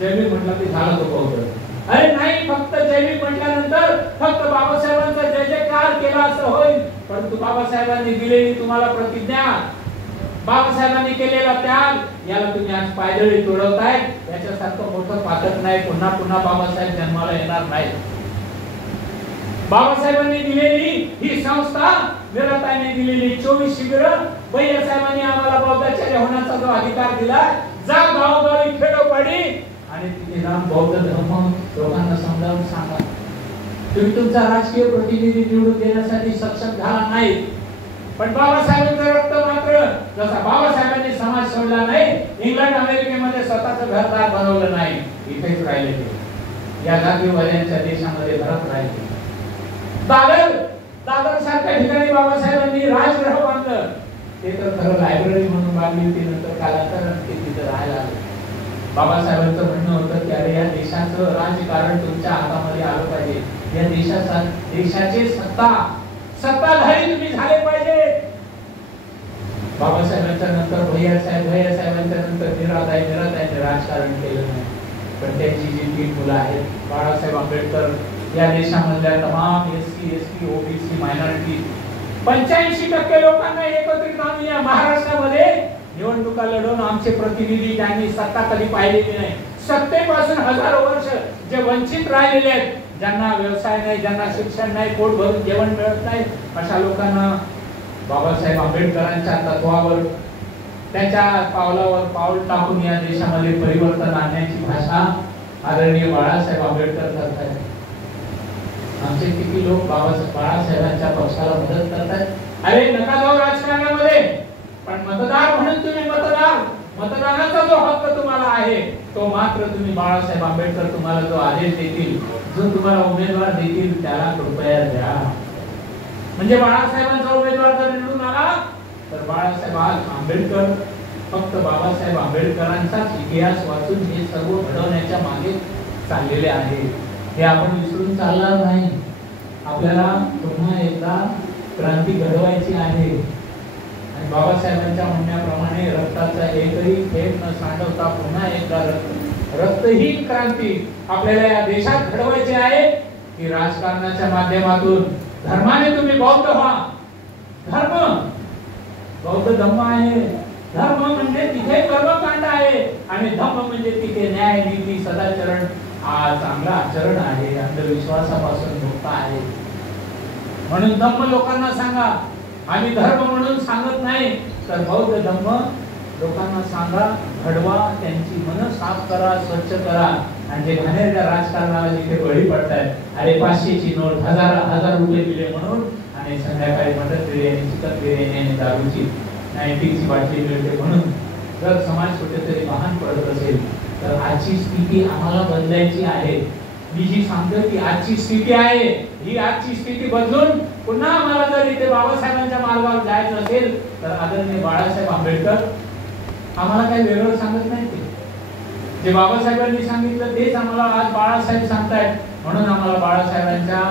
जैविक म्हटलं की झाला तो बौद्ध. अरे नाही, फक्त जैविक म्हटल्यानंतर फक्त बाबासाहेबांचा जय जयकार केला असं होईल. परंतु बाबासाहेबांनी दिलेली तुम्हाला प्रतिज्ञा, बाबासाहेबांनी केलेला त्याग, याला तुम्ही आज पायदळी तोडवताय. याच्यासारखं मोठं पातक नाही, पुन्हा पुन्हा बाबासाहेब जन्माला येणार नाही. बाबासाहेबांनी दिलेली ही संस्था, वीरताईने दिलेली 24 शिबिर, भैया साहेबांनी आम्हाला बौद्धाचार्य होण्याचा जो अधिकार दिला, जा गावोगावी खेडोपाडी आणि तिथे राम बौद्ध धर्म लोकांना समजावून सांगा. तुम्ही तुमचा राजकीय प्रतिनिधी निवडून देण्यासाठी सक्षम झाला नाही, पण बाबासाहेबांचं रक्त मात्र जसा बाबासाहेबांनी समाज सोडला नाही, इंग्लंड अमेरिकेमध्ये स्वतःचं घरदार बनवलं नाही, इथेच राहिले ते. या जातीवाद्यांच्या देशामध्ये घरात राहिले. दादर सारख्या ठिकाणी बाबासाहेबांनी राजगृह बांधलं. ते तर खरं लायब्ररी म्हणून बांधली होती, नंतर कालांतराने ते तिथे राहायला आले. बाबासाहेबांचं म्हणणं होतं की अरे या देशाचं राजकारण तुमच्या हातामध्ये आलं पाहिजे, या देशाचे सत्ताधारी तुम्ही झाले पाहिजे. बाबासाहेबांच्या नंतर भैया साहेबांच्या नंतर निराताईने राजकारण केलं नाही. पण त्यांची जी 3 मुलं आहेत, बाळासाहेब आंबेडकर या देशामधल्या तमाम एससी, एसटी, ओबीसी, मायनॉरिटी 85% लोकांना एकत्रित आणून या महाराष्ट्रामध्ये निवडणुका लढवून आमचे प्रतिनिधी, त्यांनी सत्ता कधी पाहिलेली नाही. सत्तेपासून हजारो वर्ष जे वंचित राहिलेले आहेत, ज्यांना व्यवसाय नाही, ज्यांना शिक्षण नाही, पोट भरून जेवण मिळत नाही, अशा लोकांना बाबासाहेब आंबेडकरांच्या तत्वावर, त्यांच्या पावलावर पाऊल टाकून या देशामध्ये परिवर्तन आणण्याची भाषा आदरणीय बाळासाहेब आंबेडकर करतात. आमचे किती लोक बाळासाहेबांच्या पक्षाला मदत करतात. अरे नका जाऊ राजकारणामध्ये, पण मतदार म्हणून तुम्ही मतदानाचा जो हक्क तुम्हाला आहे, तो मात्र तुम्ही बाळासाहेब आंबेडकर तुम्हाला जो आदेश देतील, जो तुम्हाला उमेदवार देतील, त्याला कृपया द्या. म्हणजे बाळासाहेबांचा उमेदवार जर निवडून आला तर बाळासाहेब आंबेडकर फक्त बाबासाहेब आंबेडकरांचाच इतिहास वाचून हे सर्व घडवण्याच्या मागे चाललेले आहे. हे आपण विसरून चालणार नाही. आपल्याला पुन्हा एकदा क्रांती घडवायची आहे. आणि बाबासाहेबांच्या म्हणण्याप्रमाणे रक्ताचा एकही थेंब न सांडवता पुन्हा एकदा रक्तहीन क्रांती आपल्याला या देशात घडवायची आहे. की राजकारणाच्या माध्यमातून धर्माने तुम्ही बौद्ध व्हा. धर्म बौद्ध धम्म आहे. धर्म म्हणजे तिथे कर्मकांड आहे आणि धम्म म्हणजे तिथे न्याय, नीती, सदाचरण, चांगला आचरण आहे, अंधविश्वासापासून मुक्त आहे. म्हणून धम्म लोकांना सांगा. आम्ही धर्म म्हणून सांगत नाही, तर बौद्ध धम्म लोकांना सांगा, घडवा, त्यांची मन साफ करा, स्वच्छ करा. आणि जे घाणेरड्या राजकारणाला जिथे बळी पडतायत, अरे 500ची नोट, हजार रुपये दिले म्हणून, आणि संध्याकाळी मटन बिर्याणी, चिकन बिर्याणी आणि दारूची 90ची बाटली मिळते म्हणून जर समाज कुठेतरी महान पडत असेल, तर आजची स्थिती आम्हाला बदलायची आहे. मी जी सांगतो की आजची स्थिती आहे, ही आजची स्थिती बदलून पुन्हा आम्हाला जर इथे बाबासाहेबांच्या मार्गावर जायचं असेल, तर आदरणीय बाळासाहेब आंबेडकर आम्हाला काही वेगळं सांगत नाही. ते जे बाबासाहेबांनी सांगितलं तेच आम्हाला आज बाळासाहेब सांगतायत. म्हणून आम्हाला बाळासाहेबांच्या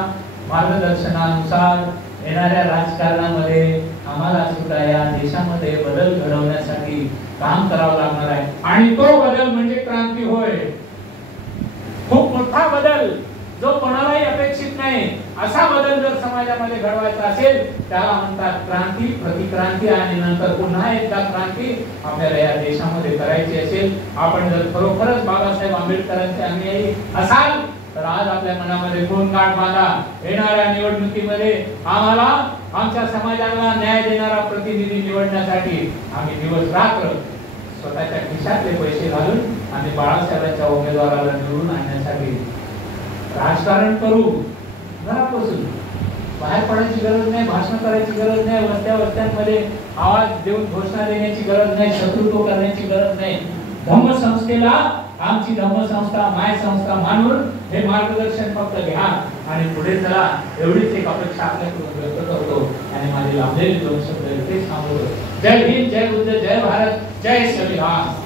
मार्गदर्शनानुसार येणाऱ्या राजकारणामध्ये आम्हाला सुद्धा या देशामध्ये बदल घडवण्यासाठी काम करावं लागणार आहे. आणि तो बदल म्हणजे क्रांती होय. खूप मोठा बदल जो कोणालाही अपेक्षित नाही, असा बदल जर समाजामध्ये घडवायचा असेल, त्याला म्हणतात क्रांती, प्रतिक्रांती आणि नंतर पुन्हा एकदा क्रांती आपल्याला या देशामध्ये करायची असेल. आपण जर खरोखरच बाबासाहेब आंबेडकरांचे अनुयायी असाल, तर आज आपल्या मनामध्ये कोण गाठ बांधा. येणाऱ्या निवडणुकीमध्ये आम्हाला आमच्या समाजाला न्याय देणारा प्रतिनिधी निवडण्यासाठी आम्ही दिवस रात्र स्वतःच्या खिशातले पैसे घालून आम्ही बाळासाहेबांच्या उमेदवाराला निवडून आणण्यासाठी राजकारण करू. घरात बसून बाहेर पडायची गरज नाही, भाषण करायची गरज नाही, वस्त्यांमध्ये आवाज देऊन घोषणा देण्याची गरज नाही, शत्रुत्व करण्याची गरज नाही. धम्मसंस्थेला आमची धम्मसंस्था माय संस्था मानून हे मार्गदर्शन फक्त घ्या आणि पुढे चला, एवढीच एक अपेक्षा आपल्याकडून व्यक्त करतो आणि माझे लाभलेले 2 शब्द इथेच थांबवतो. जय हिंद, जय बुद्ध, जय भारत, जय संविधान.